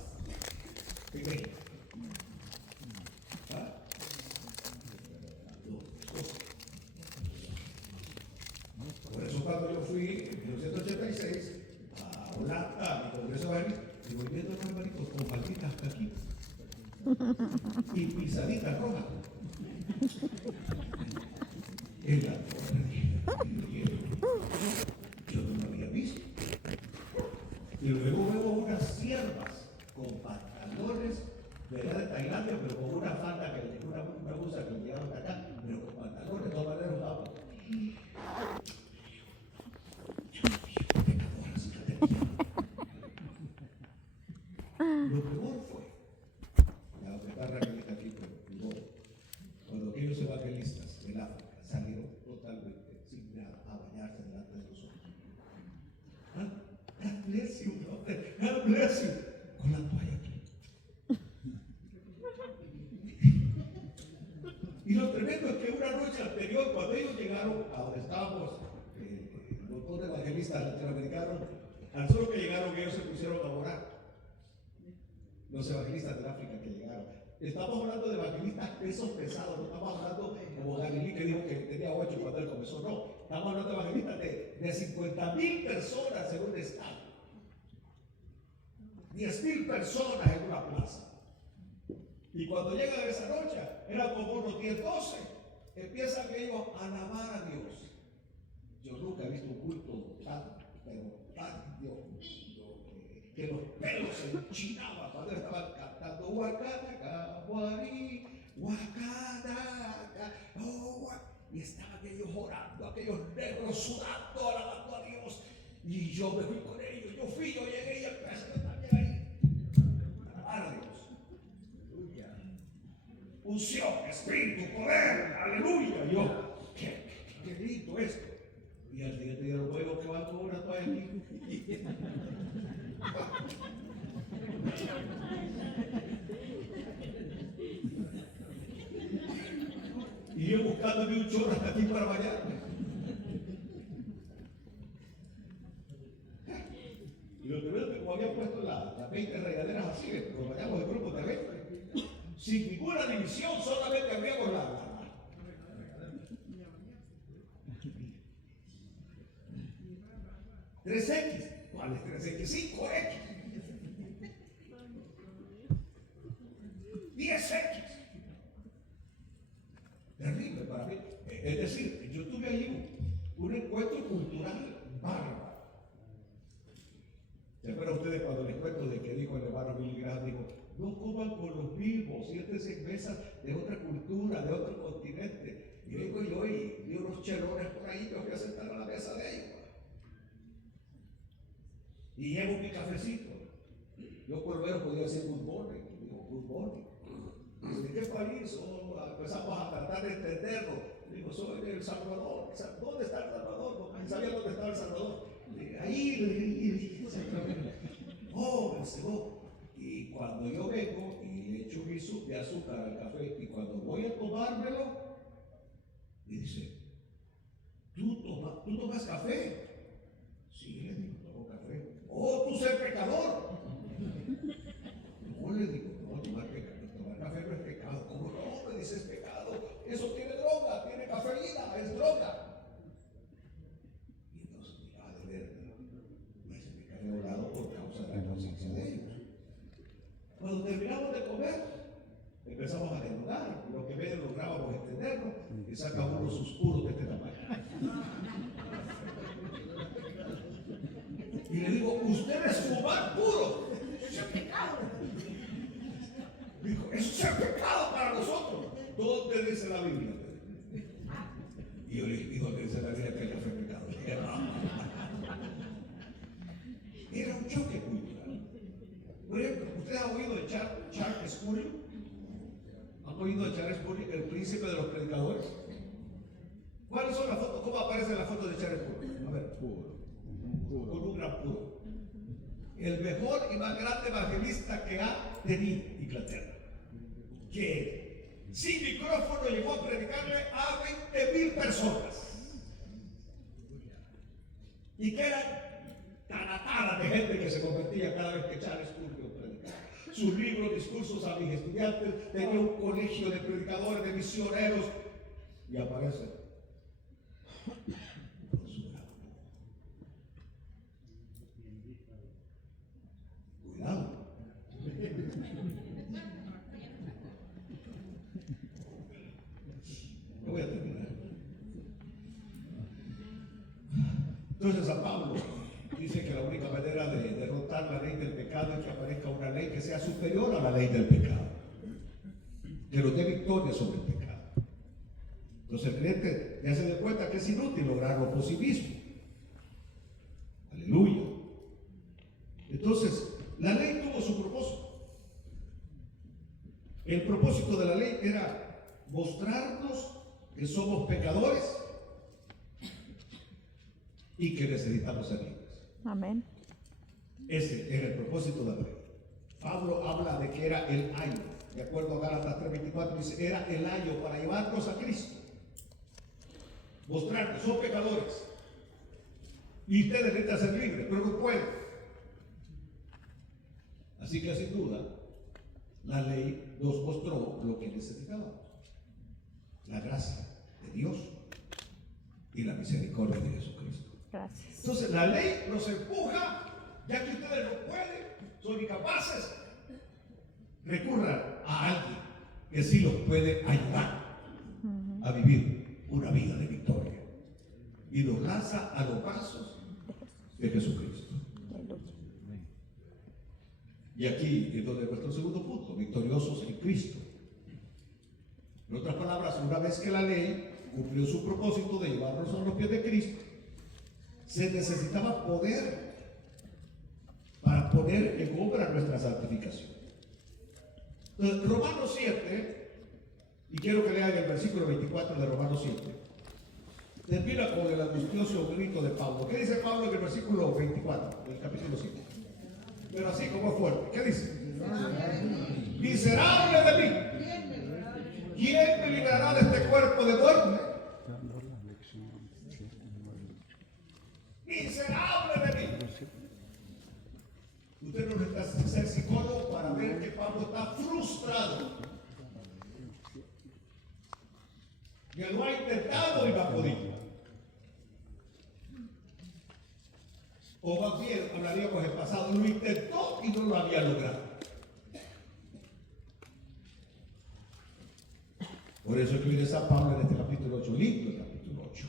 En México. Por eso cuando yo fui en 1986 a Holanda, a mi congreso de y voy viendo a los hermanitos con falditas hasta aquí y pisaditas rojas. En la torre, yo no lo había visto. Y luego veo unas siervas con pantalones de allá de Tailandia, pero con una falda, una blusa que llevaba hasta acá, pero con pantalones, de todas maneras usaban. Lo peor fue, la que está Raquelita aquí, pero cuando aquellos evangelistas del África salieron totalmente sin nada a bañarse delante de los ojos. God bless you, God bless you. Con la toalla aquí. Y lo tremendo es que una noche anterior, cuando ellos llegaron a donde estábamos, los dos evangelistas latinoamericanos, al solo que llegaron ellos se pusieron a orar. Los evangelistas del África que llegaron. Estamos hablando de evangelistas pesos pesados, no estamos hablando como Galilí que dijo que tenía 8 cuando él comenzó, no. Estamos hablando de evangelistas de 50,000 personas en un estado, 10,000 personas en una plaza. Y cuando llegan esa noche, eran como unos 10, 12, empiezan ellos a alabar a Dios. Yo nunca he visto un culto tan, pero tan, Dios mío, que los pelos se enchinaban cuando estaban cantando Huacanaca, Guarí, Huacanaca, y estaban ellos orando, aquellos negros sudando, alabando a Dios. Y yo me fui con ellos, yo llegué y empecé también ahí a alabar a Dios. Unción, espíritu, poder, aleluya. Yo, qué lindo esto. Y al siguiente día lo veo que va con una toalla aquí. Y yo buscándome un chorro hasta aquí para bañarme. Y lo primero que como había puesto las 20 regaderas así, nos bañamos en grupos de 20. Sin ninguna división, solamente abríamos la 3X. ¿Cuál es 3X? 5X. 10X. Terrible para mí. Es decir, yo tuve allí un encuentro cultural bárbaro. ¿Se acuerdan ustedes cuando les cuento de que dijo el hermano Billy Graham? Dijo, no coman con los vivos, siéntense en mesas de otra cultura, de otro continente. Y vengo yo y vi unos chelones por ahí, me voy a sentar a la mesa de ellos. Y llevo mi cafecito. Yo por lo menos podía decir good morning. Digo, good morning. ¿De qué país? Empezamos a tratar de entenderlo. Digo, soy de El Salvador. ¿Dónde está El Salvador? No sabía dónde estaba El Salvador. Ahí. Y cuando yo vengo y le echo mi de azúcar al café, y cuando voy a tomármelo, me dice, ¿tú tomas café? Sí, le digo, tomo café. Oh, tú eres pecador. No, le digo, no, tomar café no es pecado. ¿Cómo no? Me dices pecado. Eso tiene droga, tiene cafeína, es droga. Y entonces, mira, de ver, me quedé orado por causa de la conciencia de ellos. es fumar puro. Eso es pecado. Dijo, eso es pecado para nosotros. ¿Dónde dice la Biblia? Y yo le dije, ¿dónde dice la Biblia que el café es pecado? Era un choque cultural. Por ejemplo, ¿ustedes han oído de Charles Spurgeon? ¿Han oído de Charles Spurgeon, el príncipe de los predicadores? ¿Cuáles son las fotos? ¿Cómo aparecen las fotos de Charles Spurgeon? A ver, puro. Con un gran puro. El mejor y más grande evangelista que ha tenido Inglaterra. Que sin micrófono llegó a predicarle a 20,000 personas. Y que eran tanatadas de gente que se convertía cada vez que Charles Spurgeon predicaba. Sus libros, discursos a mis estudiantes, tenía un colegio de predicadores, de misioneros, y aparece cuidado. Yo voy a terminar. Entonces a Pablo dice que la única manera de derrotar la ley del pecado es que aparezca una ley que sea superior a la ley del pecado, que nos dé victoria sobre el pecado. Entonces el creyente ya se da cuenta que es inútil lograrlo por sí mismo. Aleluya. Entonces la ley tuvo su propósito. El propósito de la ley era mostrarnos que somos pecadores y que necesitamos ser libres. Amén. Ese era el propósito de la ley. Pablo habla de que era el ayo. De acuerdo a Gálatas 3:24 dice, era el ayo para llevarnos a Cristo. Mostrar que son pecadores. Y ustedes necesitan ser libres, pero no pueden. Así que sin duda, la ley nos mostró lo que necesitábamos. La gracia de Dios y la misericordia de Jesucristo. Gracias. Entonces la ley nos empuja, ya que ustedes no pueden, son incapaces, recurran a alguien que sí los puede ayudar a vivir una vida de victoria. Y nos lanza a los brazos de Jesucristo. Y aquí es donde nuestro segundo punto, victoriosos en Cristo. En otras palabras, una vez que la ley cumplió su propósito de llevarnos a los pies de Cristo, se necesitaba poder para poner en obra nuestra santificación. Entonces, Romanos 7, y quiero que lean el versículo 24 de Romanos 7, termina con el angustioso grito de Pablo. ¿Qué dice Pablo en el versículo 24 del capítulo 7? Pero así como fuerte. ¿Qué dice? Miserable de mí. ¿Quién me librará de este cuerpo de muerte? Miserable de mí. Usted no necesita ser psicólogo para ver que Pablo está frustrado. Que lo ha intentado y no ha podido. O más bien, hablaríamos del pasado, lo intentó y no lo había logrado. Por eso escribe San Pablo en este capítulo 8, lindo el capítulo 8.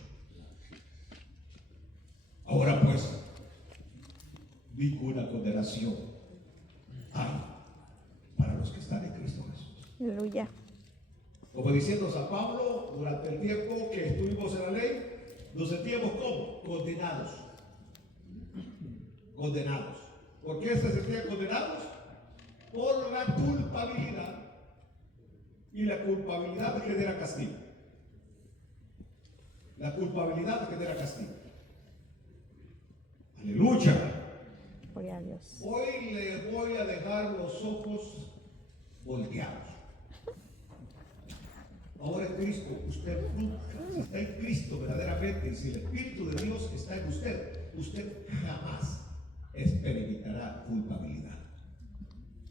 Ahora pues, ninguna condenación hay para los que están en Cristo Jesús. Aleluya. Como diciendo San Pablo, durante el tiempo que estuvimos en la ley, nos sentíamos como condenados. Condenados. ¿Por qué se sentían condenados? Por la culpabilidad. Y la culpabilidad genera castigo. La culpabilidad genera castigo. Aleluya. Gloria a Dios. Hoy le voy a dejar los ojos volteados. Ahora en Cristo, usted nunca, si está en Cristo verdaderamente, si el Espíritu de Dios está en usted, usted jamás experimentará culpabilidad.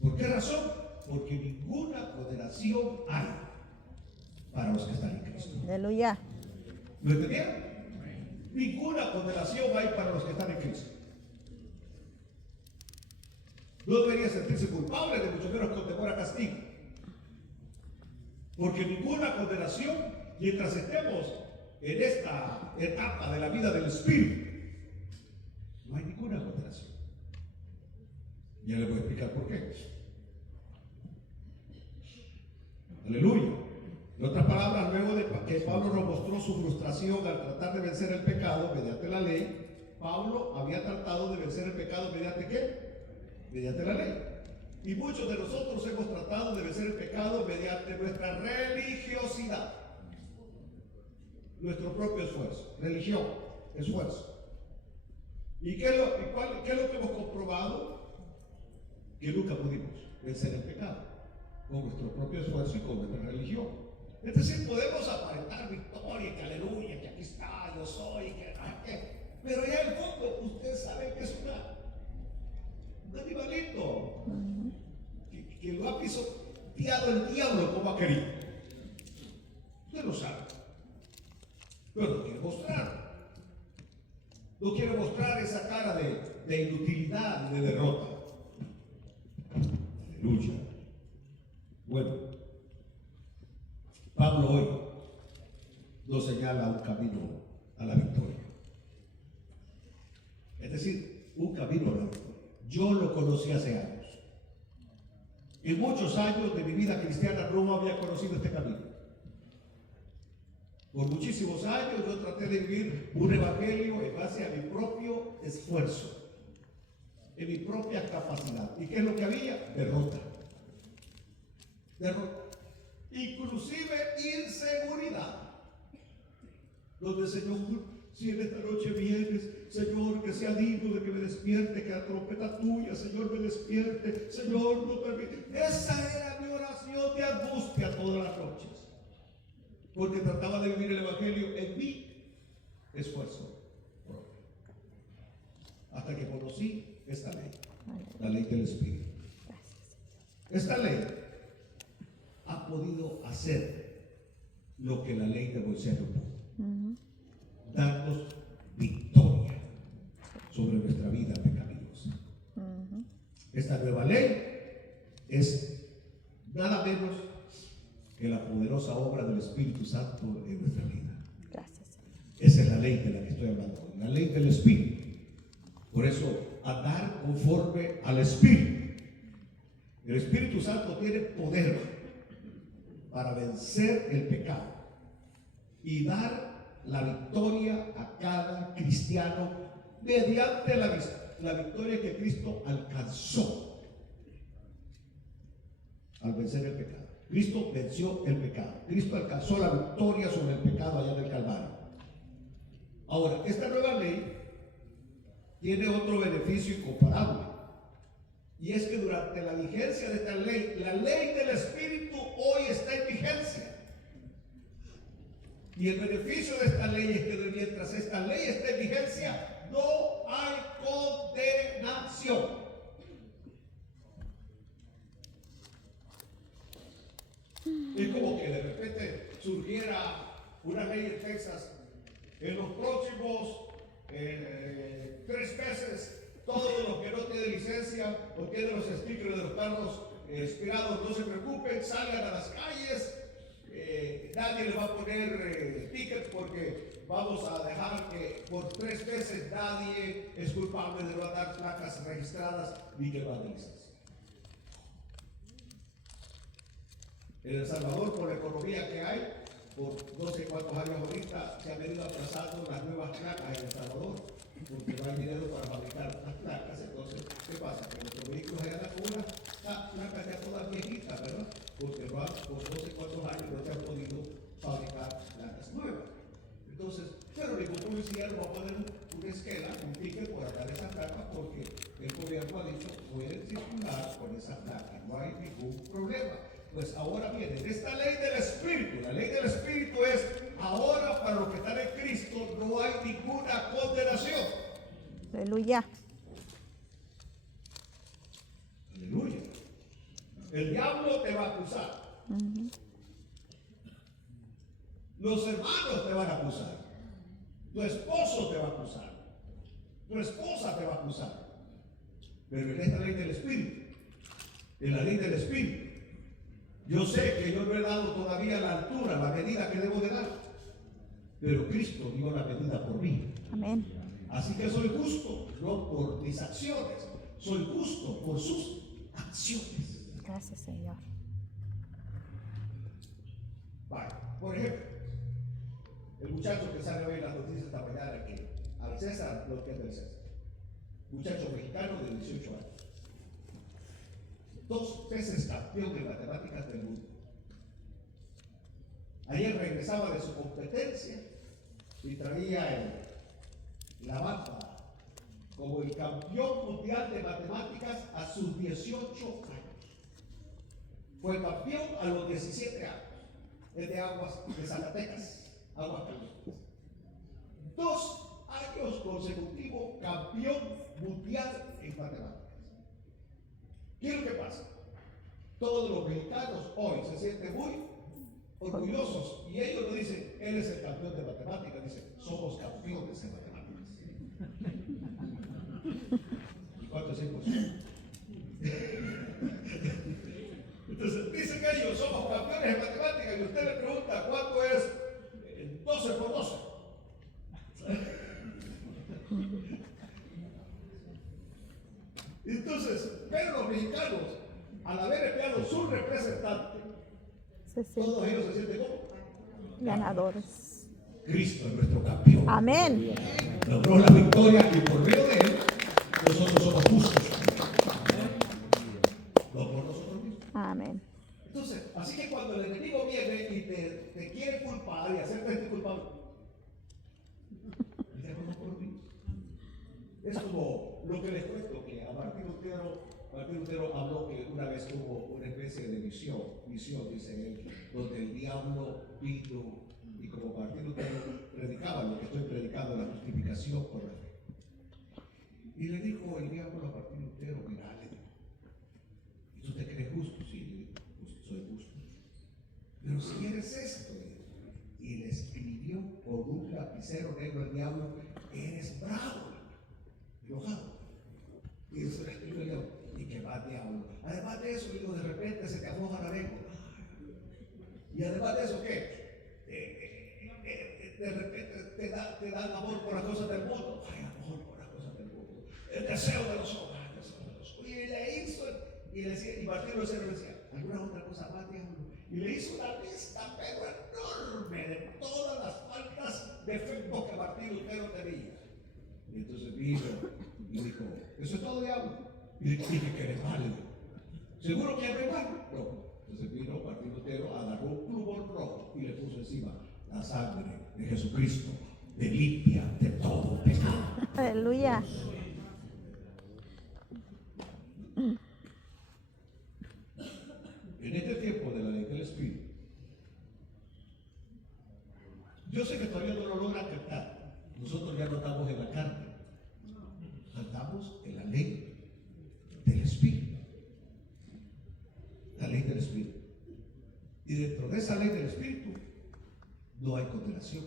¿Por qué razón? Porque ninguna condenación hay para los que están en Cristo. Aleluya. ¿Lo entendieron? Ninguna condenación hay para los que están en Cristo. No debería sentirse culpable, de mucho menos con temor a castigo. Porque ninguna condenación, mientras estemos en esta etapa de la vida del Espíritu, no hay ninguna condenación. Ya les voy a explicar por qué. Aleluya. En otras palabras, luego de que Pablo nos mostró su frustración al tratar de vencer el pecado mediante la ley, Pablo había tratado de vencer el pecado mediante ¿qué? Mediante la ley. Y muchos de nosotros hemos tratado de vencer el pecado mediante nuestra religiosidad, nuestro propio esfuerzo. Religión, esfuerzo. ¿Y qué es lo que hemos comprobado? Que nunca pudimos vencer el pecado con nuestro propio esfuerzo y con nuestra religión. Es decir, podemos aparentar victoria, que aleluya, que aquí está, yo soy, pero ya en el fondo ustedes saben que es un animalito que lo ha pisoteado el diablo como ha querido. Usted lo sabe, pero no quiere mostrar. No quiere mostrar esa cara de inutilidad y de derrota. Aleluya. Bueno, Pablo hoy nos señala un camino a la victoria. Es decir, un camino a la victoria. Yo lo conocí hace años. En muchos años de mi vida cristiana no había conocido este camino. Por muchísimos años yo traté de vivir un evangelio en base a mi propio esfuerzo, en mi propia capacidad. ¿Y qué es lo que había? Derrota. Derrota. Inclusive inseguridad. Donde Señor, si en esta noche vienes, Señor, que sea digno de que me despierte, que la trompeta tuya, Señor, me despierte, Señor, no permite. Esa era mi oración de angustia todas las noches. Porque trataba de vivir el evangelio en mi esfuerzo propio. Hasta que conocí esta ley, la ley del Espíritu. Esta ley ha podido hacer lo que la ley de Moisés no pudo. Darnos victoria sobre nuestra vida pecaminosa. Esta nueva ley es nada menos que la poderosa obra del Espíritu Santo en nuestra vida. Gracias. Esa es la ley de la que estoy hablando hoy, la ley del Espíritu. Por eso, andar conforme al Espíritu. El Espíritu Santo tiene poder para vencer el pecado y dar la victoria a cada cristiano mediante la victoria que Cristo alcanzó al vencer el pecado. Cristo venció el pecado. Cristo alcanzó la victoria sobre el pecado allá en el Calvario. Ahora, esta nueva ley tiene otro beneficio incomparable. Y es que durante la vigencia de esta ley, la ley del Espíritu hoy está en vigencia. Y el beneficio de esta ley es que mientras esta ley esté en vigencia, no hay condenación. Es como que de repente surgiera una ley en Texas: en los próximos 3 meses, todos los que no tienen licencia o tienen los stickers de los carros expirados, no se preocupen, salgan a las calles, nadie les va a poner tickets porque vamos a dejar que por 3 meses nadie es culpable de no dar placas registradas ni que van de licencia. En El Salvador, por la economía que hay, por no sé cuántos años ahorita, se han venido aplazando las nuevas placas en El Salvador, porque no hay dinero para fabricar las placas. Entonces, ¿qué pasa? Que nuestros vehículos allá en la las placas ya todas viejitas, ¿verdad? Porque van por no sé cuántos años no se han podido fabricar placas nuevas. Entonces, pero ningún policía no va a poner una esquela, un ticket por andar esa placa, porque el gobierno ha dicho pueden circular con esa placa, no hay ningún problema. Pues ahora viene esta ley del Espíritu. La ley del Espíritu es: ahora para los que están en Cristo no hay ninguna condenación. Aleluya. Aleluya. El diablo te va a acusar. Los hermanos te van a acusar. Tu esposo te va a acusar. Tu esposa te va a acusar. Pero en esta ley del Espíritu, en la ley del Espíritu, yo sé que yo no he dado todavía la altura, la medida que debo de dar, pero Cristo dio la medida por mí. Amén. Así que soy justo, no por mis acciones, soy justo por sus acciones. Gracias, Señor. Vale, por ejemplo, el muchacho que sale hoy en las noticias esta mañana que al César lo que es del César. Muchacho mexicano de 18 años. 2 veces campeón de matemáticas del mundo. Ayer regresaba de su competencia y traía la banda como el campeón mundial de matemáticas a sus 18 años. Fue campeón a los 17 años. Es de Aguas de Zacatecas, Aguas Calientes. 2 años consecutivos campeón mundial en matemáticas. ¿Qué es lo que pasa? Todos los mexicanos hoy se sienten muy orgullosos y ellos no dicen, él es el campeón de matemáticas, dicen, somos campeones en matemáticas. ¿Y cuánto es 100%? Entonces dicen ellos, somos campeones en matemáticas y usted le pregunta, ¿cuánto es 12 por 12? Entonces, pero los mexicanos, al haber enviado su representante, todos ellos se sienten como ganadores. Cristo es nuestro campeón. Amén. Logró la victoria y por medio de él, nosotros somos justos. No por nosotros mismos. Amén. Entonces, así que cuando el enemigo viene y te quiere culpar y hacerte culpable, no por mí. Es como lo que les cuento, que a Martín Lutero habló que una vez tuvo una especie de visión, dice él, donde el diablo vino y como Martín Lutero predicaba lo que estoy predicando, la justificación por la fe. Y le dijo el diablo a Martín Lutero, mira, le dijo, ¿y tú te crees justo? Sí, le dijo, pues soy justo. Pero si eres esto, y le escribió con un lapicero negro al diablo, eres bravo, enojado. Y eso le escribió el diablo, y que va diablo. Además de eso, digo, de repente se te afloja la lengua. Y además de eso, ¿qué? De repente te dan amor por las cosas del mundo. Ay, amor por las cosas del mundo. El deseo de los ojos. Y le hizo, y le decía, y Martín Lutero le decía, ¿alguna otra cosa más, diablo? Y le hizo una lista, pero enorme, de todas las faltas, defectos que Martín Lutero tenía. Y entonces vino y dijo, ¿eso es todo, diablo? Y dije que eres válido. ¿Seguro que eres válido? No. Entonces vino Martín Lutero, agarró un plumón rojo y le puso encima la sangre de Jesucristo, te limpia de todo pecado. Aleluya. En este tiempo de la ley del Espíritu, yo sé que todavía no lo logran captar. Nosotros ya no estamos en la carne, estamos en la ley del Espíritu. La ley del Espíritu. Y dentro de esa ley del Espíritu no hay condenación.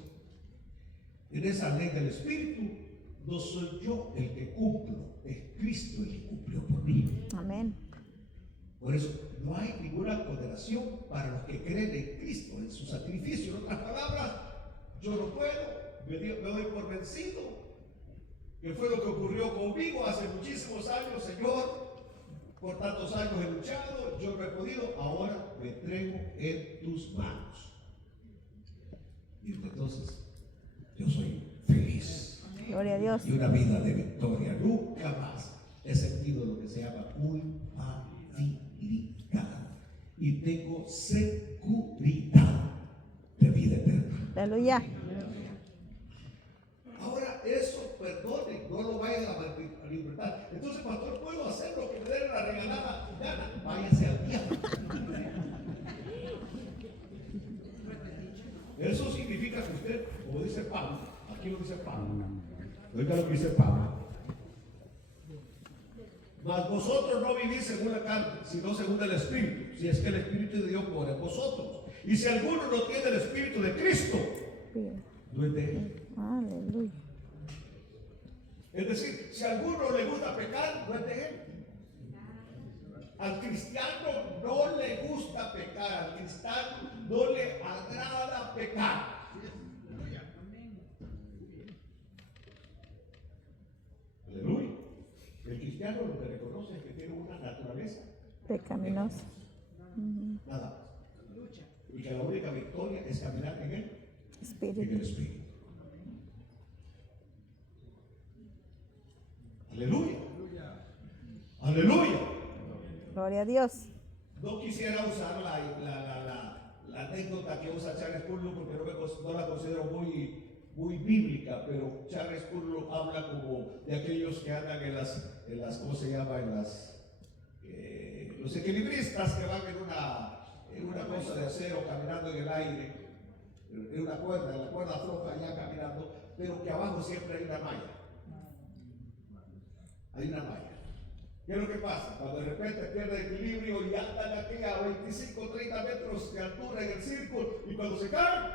En esa ley del Espíritu no soy yo el que cumplo, es Cristo el que cumplió por mí. Amén. Por eso no hay ninguna condenación para los que creen en Cristo, en su sacrificio. En otras palabras, yo no puedo, me doy por vencido, que fue lo que ocurrió conmigo hace muchísimos años, Señor. Por tantos años he luchado, yo no he podido, ahora me entrego en tus manos. Y entonces yo soy feliz. Gloria a Dios. Y una vida de victoria. Nunca más he sentido lo que se llama culpabilidad. Y tengo seguridad de vida eterna. Aleluya. Ahora eso, perdone, no lo vayan a libertar. Entonces, pastor, ¿puedo hacer lo que me dé la regalada gana? Váyase al diablo. Eso significa que usted, como dice Pablo, aquí lo dice Pablo, oiga lo que dice Pablo. Mas vosotros no vivís según la carne, sino según el Espíritu, si es que el Espíritu de Dios mora en vosotros. Y si alguno no tiene el Espíritu de Cristo, no es de él. Aleluya. Es decir, si a alguno le gusta pecar, no es de él. Al cristiano no le gusta pecar, al cristiano no le agrada pecar. Aleluya. El cristiano lo que reconoce Pecaminoso. Nada más. Y que la única victoria es caminar en el Espíritu. Espíritu. Aleluya. Aleluya. Gloria a Dios. No quisiera usar la anécdota que usa Charles Spurgeon porque no la considero muy bíblica, pero Charles Spurgeon habla como de aquellos que andan en las ¿cómo se llama? Los equilibristas que van en una cosa de acero caminando en el aire, en la cuerda floja ya caminando, pero que abajo siempre hay una malla. Hay una malla. ¿Qué es lo que pasa? Cuando de repente pierde equilibrio y andan aquí a 25, 30 metros de altura en el círculo y cuando se caen,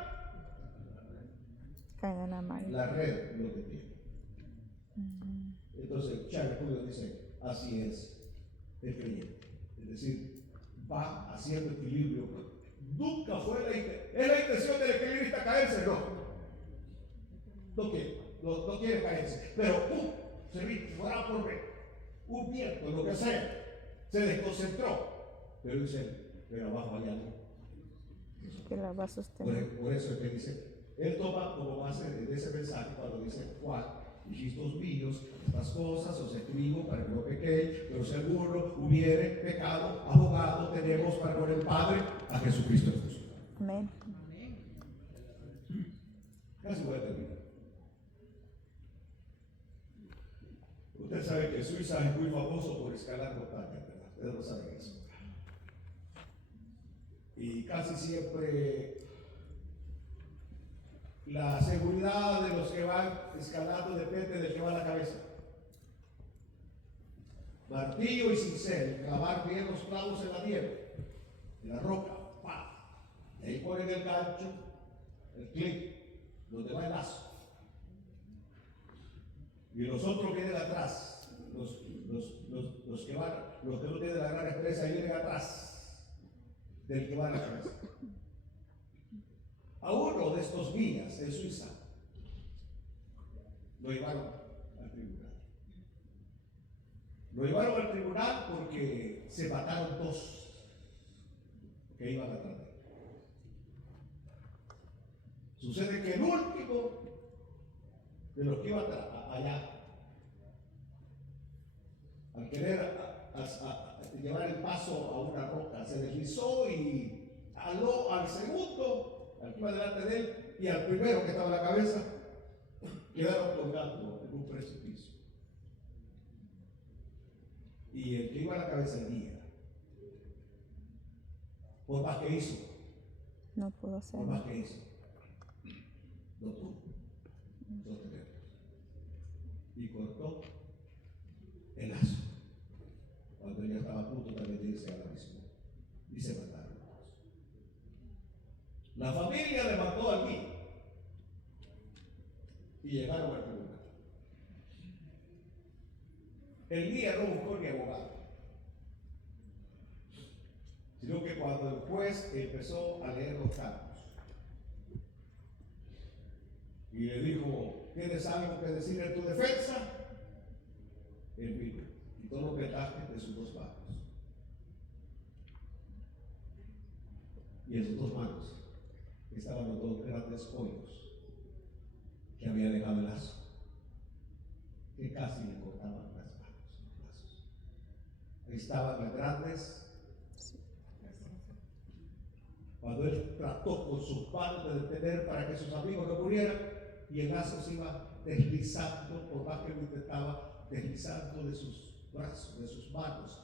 Caen en la malla. la red es lo que tiene. Entonces Charles Spurgeon dice, así es el creyente. Es decir, va haciendo equilibrio. Nunca fue la intención del equilibrista caerse, no. No quiere caerse. Pero se vino, fuera por ver. Un viento, lo que sea, se desconcentró. Pero dice, pero abajo hay algo. Que la va a sostener. Por eso es que dice, él toma como base de ese mensaje cuando dice, Juan, hijitos míos, estas cosas os escribo para que no pequéis, pero si alguno hubiere pecado, abogado tenemos para con el Padre, a Jesucristo el justo. Amén. Casi voy a terminar. Usted sabe que Suiza es muy famoso por escalar montañas, ¿verdad? Ustedes lo saben eso. Y casi siempre la seguridad de los que van escalando depende del que va a la cabeza. Martillo y cincel, clavar bien los clavos en la nieve, en la roca, ¡pa! Y ahí ponen el gancho, el clip, donde va el lazo. Y los otros vienen atrás, los que no tienen la gran experiencia vienen atrás del que va a la cabeza. A uno de estos guías en Suiza lo llevaron al tribunal. Lo llevaron al tribunal porque se mataron dos que iban atrás de él. Sucede que el último de los que iban allá, al querer llevar el paso a una roca, se deslizó y aló al segundo, al que iba delante de él, y al primero que estaba en la cabeza, quedaron colgando en un precipicio. Y el que iba a la cabeza, el guía, por más que hizo, No pudo hacer. por más que hizo, no pudo sostenerlo. Y cortó el lazo. Cuando ella estaba a punto también de irse al abismo. Y se mataron. La familia le mató al guía. Y llegaron al tribunal. El guía no buscó ni abogado. Sino que cuando el juez empezó a leer los cargos y le dijo, ¿tienes algo que decir en tu defensa? Él vino y todos los vendajes de sus dos manos. Y en sus dos manos estaban los dos grandes hoyos que había dejado el lazo, que casi le cortaban las manos, los brazos. Ahí estaban las grandes. Cuando él trató con sus manos de detener para que sus amigos no murieran, y el lazo se iba deslizando, por más que lo intentaba, deslizando de sus brazos, de sus manos,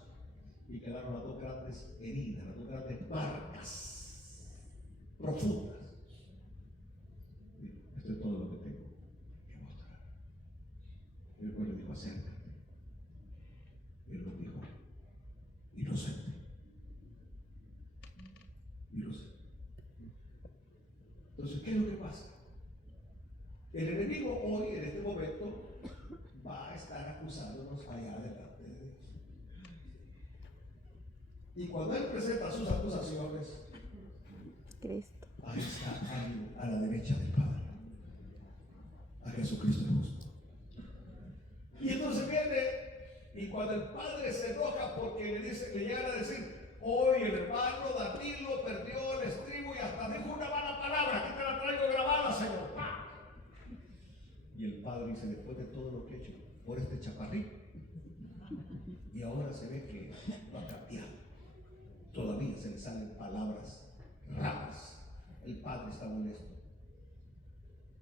y quedaron las dos grandes heridas, las dos grandes marcas profundas. Esto es todo lo que tengo que mostrar. El juez le dijo, acércate. Él lo dijo, inocente. Inocente. Entonces, ¿qué es lo que pasa? El enemigo hoy, en este momento, va a estar acusándonos allá delante de Dios. Y cuando él presenta sus acusaciones, Cristo. ahí está alguien a la derecha del Padre, a Jesucristo el justo. Y entonces viene, y cuando el Padre se enoja porque le llegan a decir, hoy el hermano Danilo perdió el estribo y hasta dijo una mala palabra, aquí te la traigo grabada, Señor. ¡Pah! Y el padre dice, después de todo lo que he hecho por este chaparrito, y ahora se ve que lo ha cambiado, todavía se le salen palabras raras. El padre está molesto.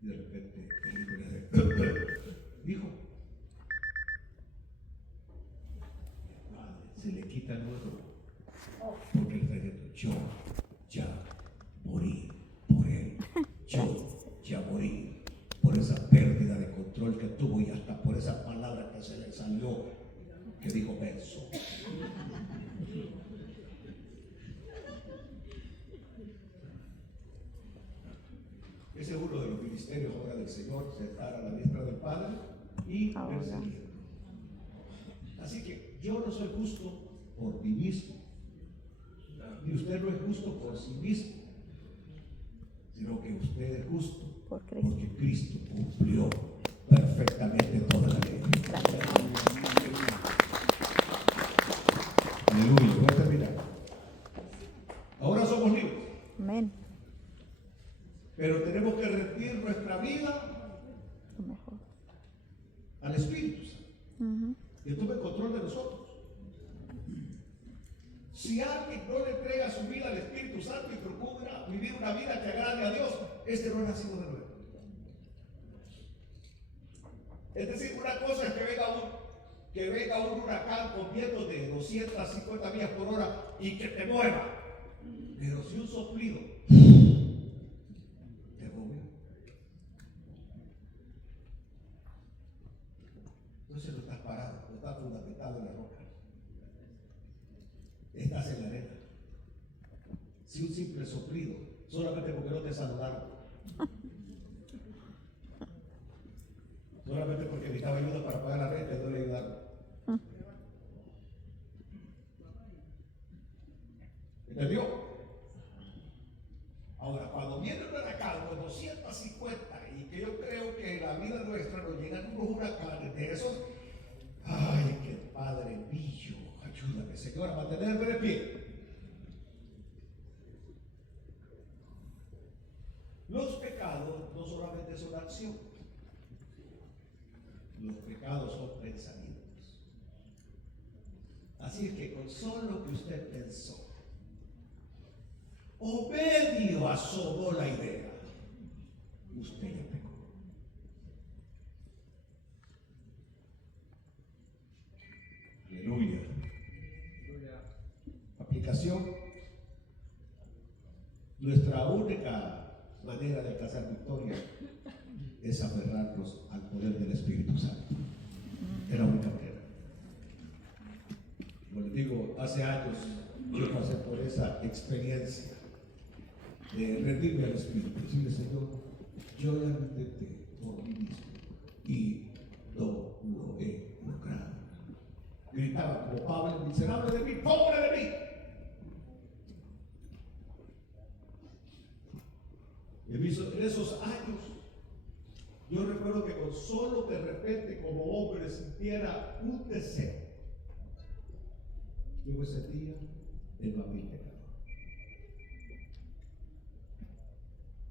Y de repente el hijo le dice, hijo, se le quita el nuevo, porque él está diciendo, yo ya morí por él, yo ya morí por esa pérdida de control que tuvo y hasta por esa palabra que se le salió, que dijo verso. Ese es uno de los ministerios ahora del Señor, sentar a la diestra del Padre y perseguir. Así que yo no soy justo por mí mismo, y usted no es justo por sí mismo, sino que usted es justo porque Cristo cumplió perfectamente toda la ley. Aleluya. Voy a terminar. Ahora somos libres. Amén. Pero tenemos que rendir nuestra vida al Espíritu Santo. Que tome control de nosotros. Si alguien no le entrega su vida al Espíritu Santo y procura vivir una vida que agrade a Dios, este no ha nacido de nuevo. Es decir, una cosa es que venga un huracán con vientos de 250 millas por hora y que te mueva. Pero si un soplido te mueve, entonces no estás parado, no estás fundamentado en la roca. Estás en la arena. Si un simple soplido, solamente porque no te saludaron, solamente porque necesitaba ayuda para pagar la renta y no le ayudaron. ¿Entendió? Ahora, cuando viene un huracán con 250, y que yo creo que en la vida nuestra nos llegan unos huracanes de esos, ay, que Padre mío, ayúdame, Señor, a mantenerme de pie. Los pecados no solamente son acción, los pecados son pensamientos. Así es que con solo lo que usted pensó, o medio asomó la idea, usted ya pecó. Aleluya. Aplicación. Nuestra única manera de alcanzar victoria es aferrarnos al poder del Espíritu Santo. Es la única manera. Como les digo, hace años yo pasé por esa experiencia de rendirme al Espíritu, decirle, Señor, yo ya lo intenté por mí mismo y no lo he logrado. Gritaba como Pablo, miserable de mí, pobre de mí. En esos años, yo recuerdo que con solo de repente como hombre sintiera un deseo, yo me sentía en la vida.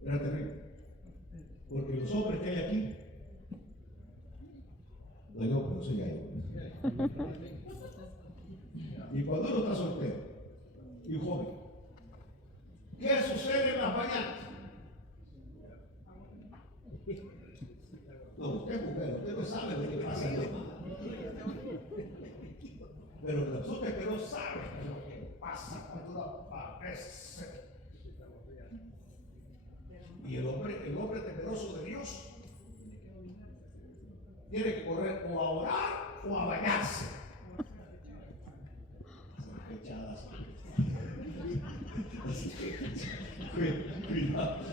Era terrible, porque los hombres que hay aquí, no hay hombres, soy yo. Y cuando uno está soltero y un joven, ¿qué sucede en las mañanas? No, usted es mujer, usted no sabe de qué pasa en la mañana. Pero nosotros que no saben lo que pasa cuando uno aparece. Y el hombre temeroso de Dios tiene que correr o a orar o a bañarse. Echadas. Cuidado.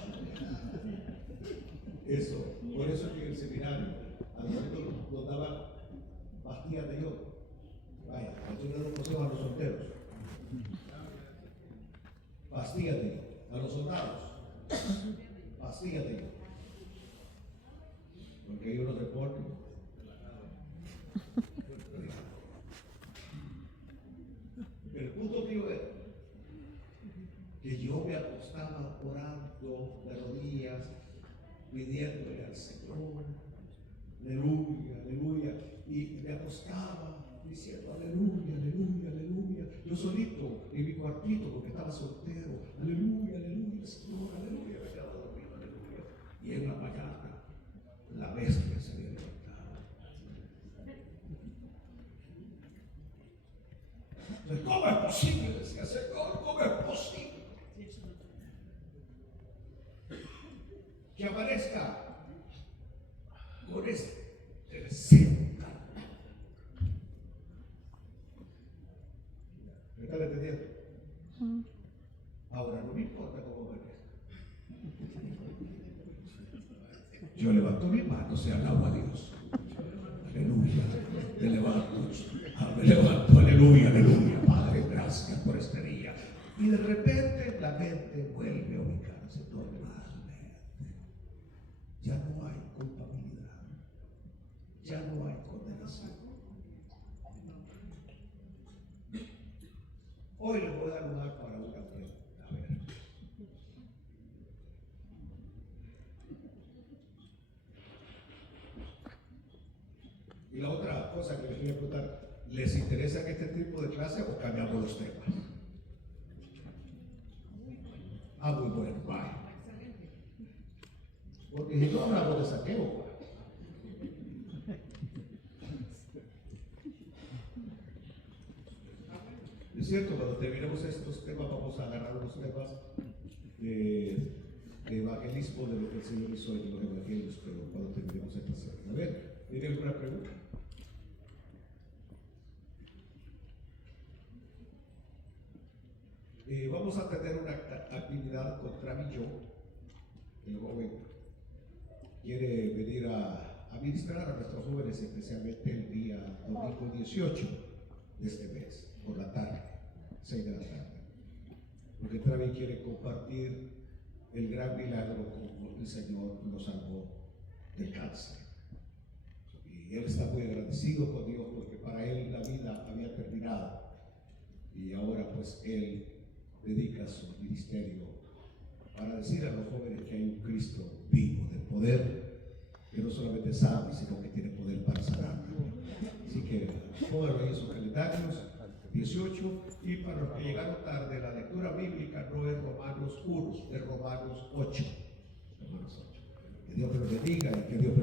Eso, por eso es que en el seminario a nosotros nos daban pastillas de yodo. Vaya, nosotros no conocemos a los solteros. Pastillas de yodo. A los soldados, pastillas de yodo. Porque ellos los reportan. que yo me acostaba orando de rodillas, pidiéndole al Señor, aleluya, aleluya, y me acostaba diciendo aleluya, aleluya, aleluya, yo solito en mi cuartito porque estaba soltero, aleluya, aleluya, Señor, aleluya, me quedaba dormido, aleluya, y en la mañana la bestia se había levantado. Entonces, ¿cómo es posible? Decía, Señor, ¿cómo es posible que amanezca con este deseo? ¿Me están entendiendo? Ahora, no me importa cómo amanezca. Yo levanto mi mano, se alaba a Dios. Aleluya. Me levanto, aleluya, aleluya. Padre, gracias por este día. Y de repente la mente vuelve a ubicarse normalmente. Ya no hay culpabilidad. Ya no hay condenación. Hoy les voy a dar lugar para una pregunta. A ver. Y la otra cosa que les quería preguntar, ¿les interesa que este tipo de clase o cambiamos los temas? Ah, muy bueno, bye. Porque si no hablamos de saqueo, es cierto, cuando terminemos estos temas vamos a agarrar unos temas de evangelismo, de lo que el Señor hizo en los evangelios, pero cuando terminemos esta serie. A ver, ¿tiene alguna pregunta? Vamos a tener una actividad con Tramillo. El joven quiere venir a ministrar a nuestros jóvenes, especialmente el día domingo 18 de este mes, por la tarde, 6 de la tarde. Porque Travis quiere compartir el gran milagro como el Señor nos salvó del cáncer. Y él está muy agradecido con Dios porque para él la vida había terminado. Y ahora pues él dedica su ministerio para decir a los jóvenes que hay un Cristo vivo de poder, que no solamente sabe, sino que tiene poder para sanar. Así que pónganlo ahí en sus calendarios, 18, y para los que llegaron tarde, la lectura bíblica no es Romanos 1, es Romanos 8. Romanos 8. Que Dios me lo bendiga y que Dios me lo